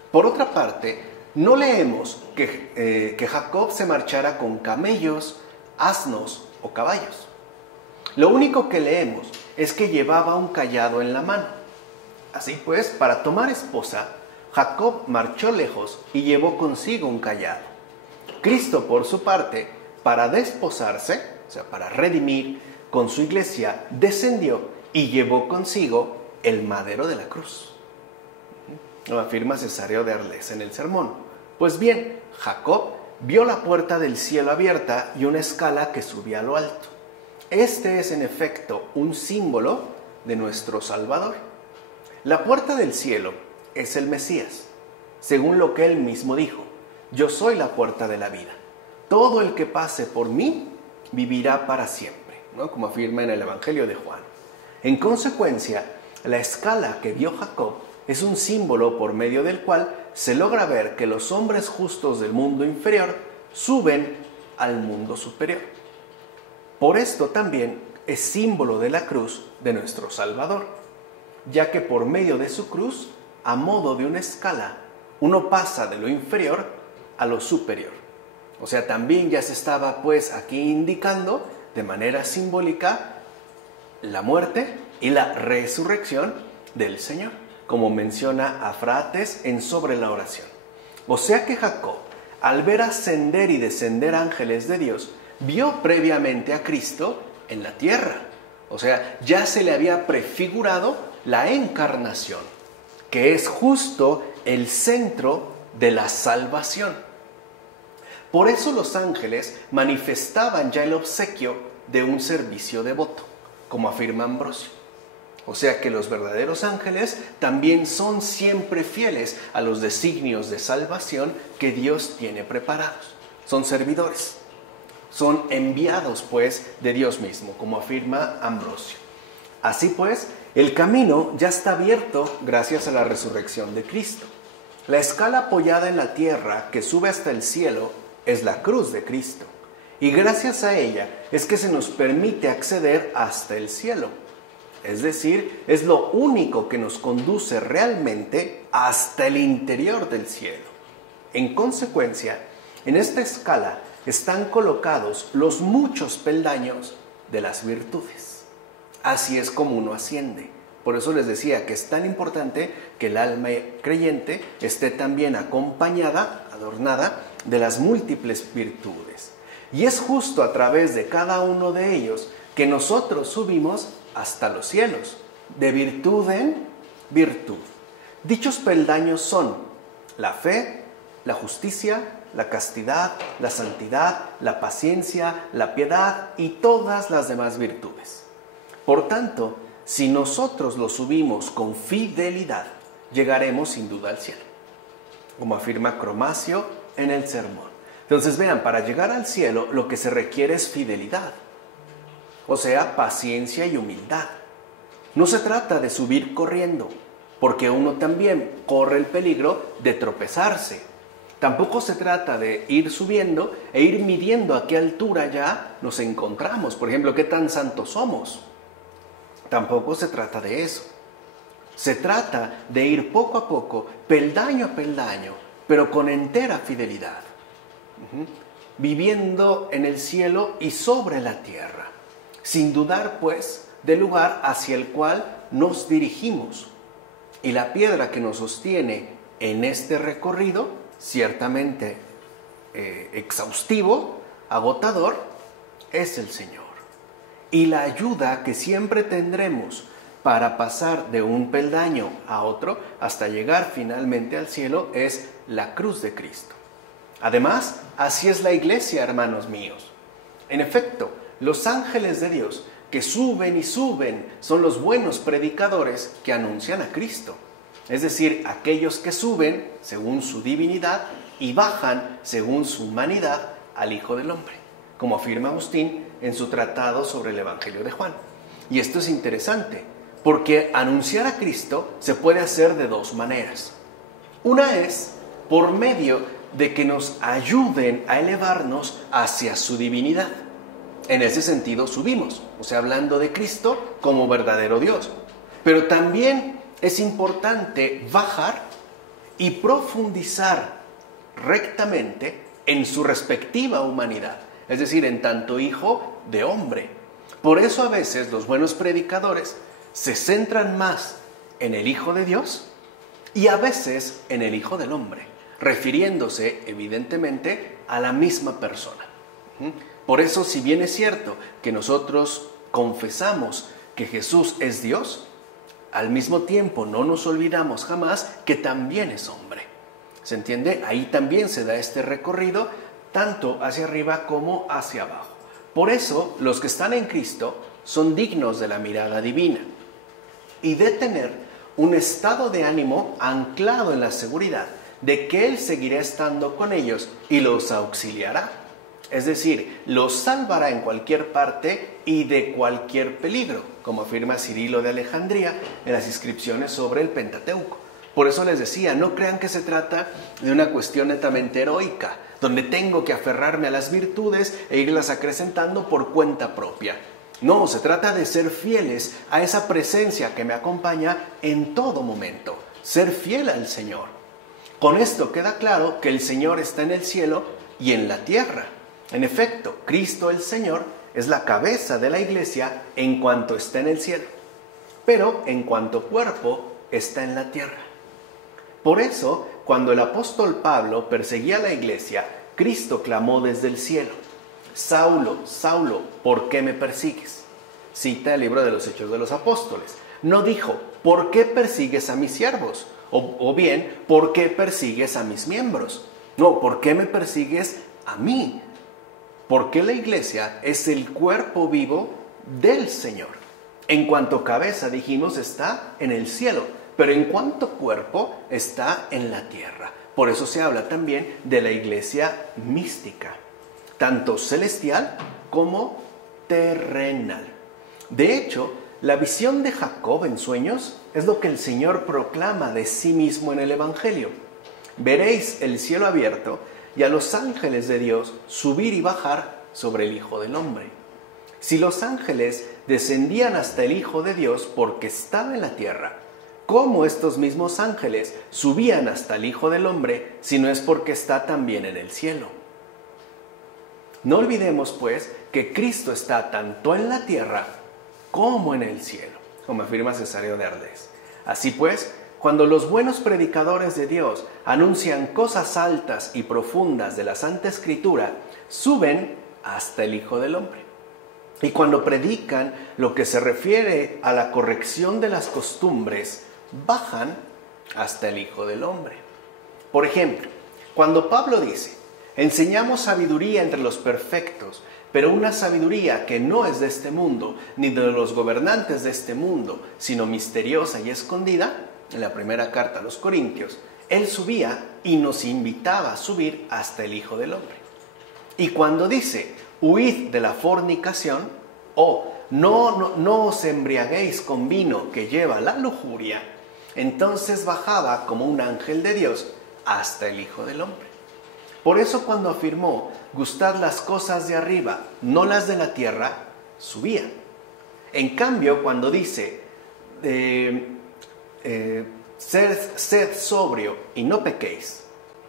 Por otra parte, no leemos que Jacob se marchara con camellos, asnos o caballos. Lo único que leemos es que llevaba un cayado en la mano. Así pues, para tomar esposa, Jacob marchó lejos y llevó consigo un cayado. Cristo, por su parte, para desposarse, o sea, para redimir con su iglesia, descendió y llevó consigo el madero de la cruz. Lo afirma Cesáreo de Arles en el sermón. Pues bien, Jacob vio la puerta del cielo abierta y una escala que subía a lo alto. Este es en efecto un símbolo de nuestro Salvador. La puerta del cielo es el Mesías, según lo que él mismo dijo: yo soy la puerta de la vida. Todo el que pase por mí vivirá para siempre, ¿no?, como afirma en el Evangelio de Juan. En consecuencia, la escala que vio Jacob es un símbolo por medio del cual se logra ver que los hombres justos del mundo inferior suben al mundo superior. Por esto también es símbolo de la cruz de nuestro Salvador, ya que por medio de su cruz, a modo de una escala, uno pasa de lo inferior a lo superior. O sea, también ya se estaba pues aquí indicando de manera simbólica la muerte y la resurrección del Señor, como menciona Afrates en Sobre la Oración. O sea que Jacob, al ver ascender y descender ángeles de Dios, vio previamente a Cristo en la tierra. O sea, ya se le había prefigurado la encarnación, que es justo el centro de la salvación. Por eso los ángeles manifestaban ya el obsequio de un servicio devoto, como afirma Ambrosio. O sea que los verdaderos ángeles también son siempre fieles a los designios de salvación que Dios tiene preparados. Son servidores, son enviados pues de Dios mismo, como afirma Ambrosio. Así pues, el camino ya está abierto gracias a la resurrección de Cristo. La escala apoyada en la tierra que sube hasta el cielo es la cruz de Cristo. Y gracias a ella es que se nos permite acceder hasta el cielo. Es decir, es lo único que nos conduce realmente hasta el interior del cielo. En consecuencia, en esta escala están colocados los muchos peldaños de las virtudes. Así es como uno asciende. Por eso les decía que es tan importante que el alma creyente esté también acompañada, adornada de las múltiples virtudes. Y es justo a través de cada uno de ellos que nosotros subimos hasta los cielos, de virtud en virtud. Dichos peldaños son la fe, la justicia, la castidad, la santidad, la paciencia, la piedad y todas las demás virtudes. Por tanto, si nosotros los subimos con fidelidad, llegaremos sin duda al cielo, como afirma Cromacio en el sermón. Entonces vean, para llegar al cielo lo que se requiere es fidelidad, o sea, paciencia y humildad. No se trata de subir corriendo, porque uno también corre el peligro de tropezarse. Tampoco se trata de ir subiendo e ir midiendo a qué altura ya nos encontramos. Por ejemplo, qué tan santos somos. Tampoco se trata de eso. Se trata de ir poco a poco, peldaño a peldaño, pero con entera fidelidad. Viviendo en el cielo y sobre la tierra, sin dudar, pues, del lugar hacia el cual nos dirigimos. Y la piedra que nos sostiene en este recorrido, ciertamente exhaustivo, agotador, es el Señor. Y la ayuda que siempre tendremos para pasar de un peldaño a otro hasta llegar finalmente al cielo es la cruz de Cristo. Además, así es la iglesia, hermanos míos. En efecto, los ángeles de Dios que suben y suben son los buenos predicadores que anuncian a Cristo. Es decir, aquellos que suben según su divinidad y bajan según su humanidad al Hijo del Hombre, como afirma Agustín en su tratado sobre el Evangelio de Juan. Y esto es interesante, porque anunciar a Cristo se puede hacer de dos maneras. Una es por medio de que nos ayuden a elevarnos hacia su divinidad. En ese sentido subimos, o sea, hablando de Cristo como verdadero Dios. Pero también es importante bajar y profundizar rectamente en su respectiva humanidad, es decir, en tanto hijo de hombre. Por eso a veces los buenos predicadores se centran más en el Hijo de Dios y a veces en el Hijo del Hombre, refiriéndose evidentemente a la misma persona. Por eso, si bien es cierto que nosotros confesamos que Jesús es Dios, al mismo tiempo no nos olvidamos jamás que también es hombre. ¿Se entiende? Ahí también se da este recorrido, tanto hacia arriba como hacia abajo. Por eso, los que están en Cristo son dignos de la mirada divina y de tener un estado de ánimo anclado en la seguridad de que Él seguirá estando con ellos y los auxiliará. Es decir, los salvará en cualquier parte y de cualquier peligro, como afirma Cirilo de Alejandría en las inscripciones sobre el Pentateuco. Por eso les decía, no crean que se trata de una cuestión netamente heroica, donde tengo que aferrarme a las virtudes e irlas acrecentando por cuenta propia. No, se trata de ser fieles a esa presencia que me acompaña en todo momento, ser fiel al Señor. Con esto queda claro que el Señor está en el cielo y en la tierra. En efecto, Cristo el Señor es la cabeza de la iglesia en cuanto está en el cielo, pero en cuanto cuerpo está en la tierra. Por eso, cuando el apóstol Pablo perseguía a la iglesia, Cristo clamó desde el cielo: Saulo, Saulo, ¿por qué me persigues? Cita el libro de los Hechos de los Apóstoles. No dijo, ¿por qué persigues a mis siervos? O bien, ¿por qué persigues a mis miembros? No, ¿por qué me persigues a mí? Porque la iglesia es el cuerpo vivo del Señor. En cuanto cabeza, dijimos, está en el cielo, pero en cuanto cuerpo, está en la tierra. Por eso se habla también de la iglesia mística, tanto celestial como terrenal. De hecho, la visión de Jacob en sueños es lo que el Señor proclama de sí mismo en el Evangelio. Veréis el cielo abierto y a los ángeles de Dios subir y bajar sobre el Hijo del Hombre. Si los ángeles descendían hasta el Hijo de Dios porque estaba en la tierra, ¿cómo estos mismos ángeles subían hasta el Hijo del Hombre si no es porque está también en el cielo? No olvidemos, pues, que Cristo está tanto en la tierra como en el cielo, como afirma Cesáreo de Ardés. Así pues, cuando los buenos predicadores de Dios anuncian cosas altas y profundas de la Santa Escritura, suben hasta el Hijo del Hombre. Y cuando predican lo que se refiere a la corrección de las costumbres, bajan hasta el Hijo del Hombre. Por ejemplo, cuando Pablo dice, enseñamos sabiduría entre los perfectos, pero una sabiduría que no es de este mundo, ni de los gobernantes de este mundo, sino misteriosa y escondida, en la primera carta a los Corintios, él subía y nos invitaba a subir hasta el Hijo del Hombre. Y cuando dice, huid de la fornicación, o no os embriaguéis con vino que lleva la lujuria, entonces bajaba como un ángel de Dios hasta el Hijo del Hombre. Por eso cuando afirmó, gustad las cosas de arriba, no las de la tierra, subía. En cambio, cuando dice, sed sobrio y no pequéis,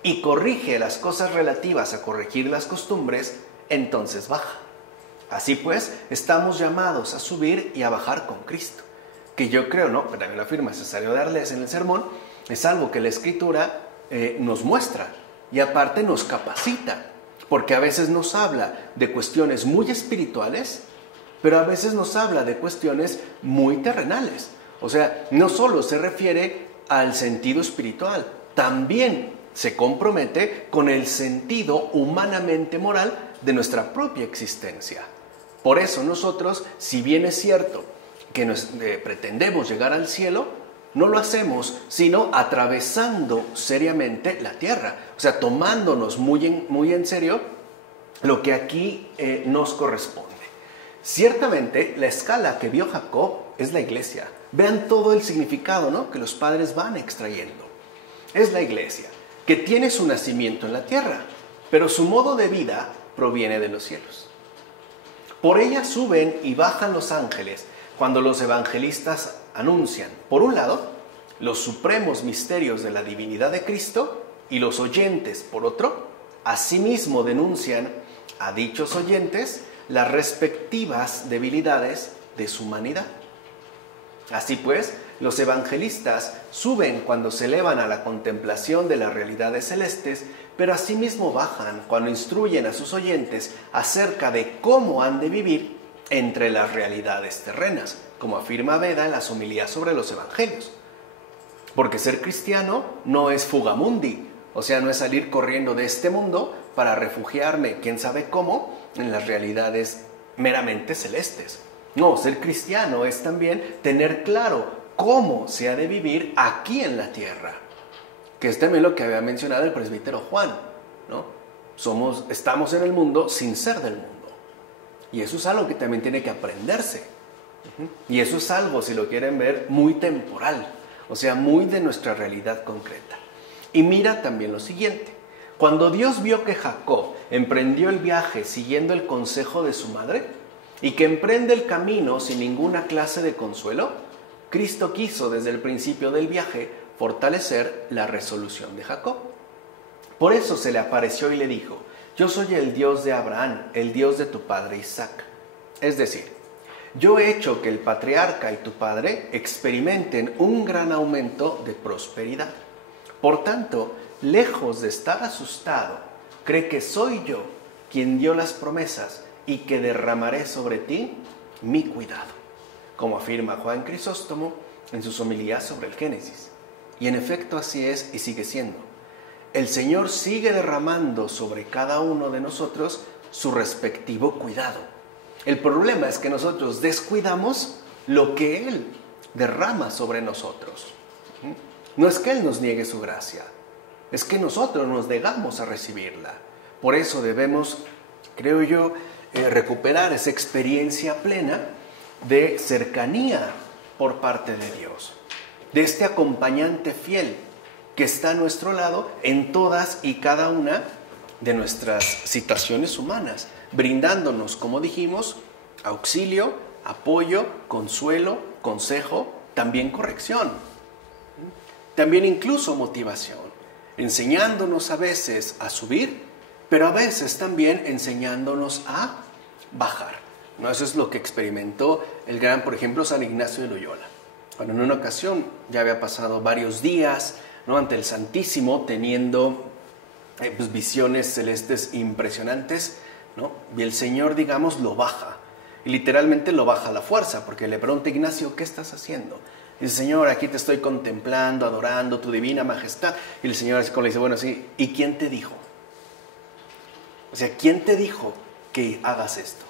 y corrige las cosas relativas a corregir las costumbres, entonces baja. Así pues, estamos llamados a subir y a bajar con Cristo. Que yo creo, ¿no? Pero también lo afirma Cesario de Arles en el sermón, es algo que la Escritura nos muestra y aparte nos capacita, porque a veces nos habla de cuestiones muy espirituales, pero a veces nos habla de cuestiones muy terrenales. O sea, no solo se refiere al sentido espiritual, también se compromete con el sentido humanamente moral de nuestra propia existencia. Por eso nosotros, si bien es cierto que pretendemos llegar al cielo, no lo hacemos sino atravesando seriamente la tierra, o sea, tomándonos muy en serio lo que aquí nos corresponde. Ciertamente, la escala que vio Jacob es la iglesia. Vean todo el significado, ¿no?, que los padres van extrayendo. Es la iglesia, que tiene su nacimiento en la tierra, pero su modo de vida proviene de los cielos. Por ella suben y bajan los ángeles cuando los evangelistas anuncian, por un lado, los supremos misterios de la divinidad de Cristo, y los oyentes, por otro, asimismo denuncian a dichos oyentes las respectivas debilidades de su humanidad. Así pues, los evangelistas suben cuando se elevan a la contemplación de las realidades celestes, pero asimismo bajan cuando instruyen a sus oyentes acerca de cómo han de vivir entre las realidades terrenas, como afirma Beda en las homilías sobre los evangelios. Porque ser cristiano no es fugamundi, o sea, no es salir corriendo de este mundo para refugiarme, quién sabe cómo, en las realidades meramente celestes. No, ser cristiano es también tener claro cómo se ha de vivir aquí en la tierra, que es también lo que había mencionado el presbítero Juan, ¿no? Estamos en el mundo sin ser del mundo. Y eso es algo que también tiene que aprenderse. Y eso es algo, si lo quieren ver, muy temporal, o sea, muy de nuestra realidad concreta. Y mira también lo siguiente. Cuando Dios vio que Jacob emprendió el viaje siguiendo el consejo de su madre, y que emprende el camino sin ninguna clase de consuelo, Cristo quiso desde el principio del viaje fortalecer la resolución de Jacob. Por eso se le apareció y le dijo, yo soy el Dios de Abraham, el Dios de tu padre Isaac. Es decir, yo he hecho que el patriarca y tu padre experimenten un gran aumento de prosperidad. Por tanto, lejos de estar asustado, cree que soy yo quien dio las promesas y que derramaré sobre ti mi cuidado, como afirma Juan Crisóstomo en sus homilías sobre el Génesis. Y en efecto así es y sigue siendo. El Señor sigue derramando sobre cada uno de nosotros su respectivo cuidado. El problema es que nosotros descuidamos lo que Él derrama sobre nosotros. No es que Él nos niegue su gracia, es que nosotros nos negamos a recibirla. Por eso debemos, creo yo, recuperar esa experiencia plena de cercanía por parte de Dios, de este acompañante fiel que está a nuestro lado en todas y cada una de nuestras situaciones humanas, brindándonos, como dijimos, auxilio, apoyo, consuelo, consejo, también corrección, también incluso motivación, enseñándonos a veces a subir, pero a veces también enseñándonos a bajar, ¿no? Eso es lo que experimentó el gran, por ejemplo, San Ignacio de Loyola. Cuando en una ocasión ya había pasado varios días, ¿no?, ante el Santísimo, teniendo visiones celestes impresionantes, ¿no?, y el Señor, digamos, lo baja. Y literalmente lo baja a la fuerza, porque le pregunta a Ignacio, ¿qué estás haciendo? Y dice, Señor, aquí te estoy contemplando, adorando tu divina majestad. Y el Señor así como le dice, bueno, sí, ¿y quién te dijo? O sea, ¿quién te dijo que hagas esto?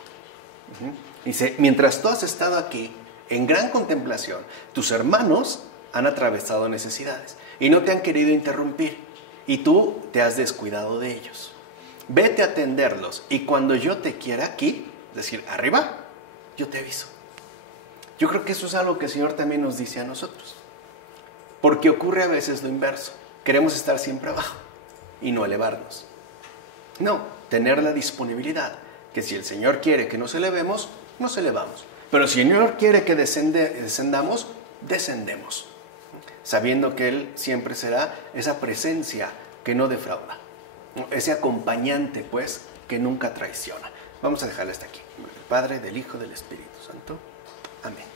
Dice, mientras tú has estado aquí, en gran contemplación, tus hermanos han atravesado necesidades y no te han querido interrumpir, y tú te has descuidado de ellos. Vete a atenderlos, y cuando yo te quiera aquí, es decir, arriba, yo te aviso. Yo creo que eso es algo que el Señor también nos dice a nosotros. Porque ocurre a veces lo inverso. Queremos estar siempre abajo y no elevarnos. No, tener la disponibilidad, que si el Señor quiere que nos elevemos, nos elevamos. Pero si el Señor quiere que descendamos, descendemos. Sabiendo que Él siempre será esa presencia que no defrauda. Ese acompañante, pues, que nunca traiciona. Vamos a dejarla hasta aquí. En nombre del Padre, del Hijo, del Espíritu Santo. Amén.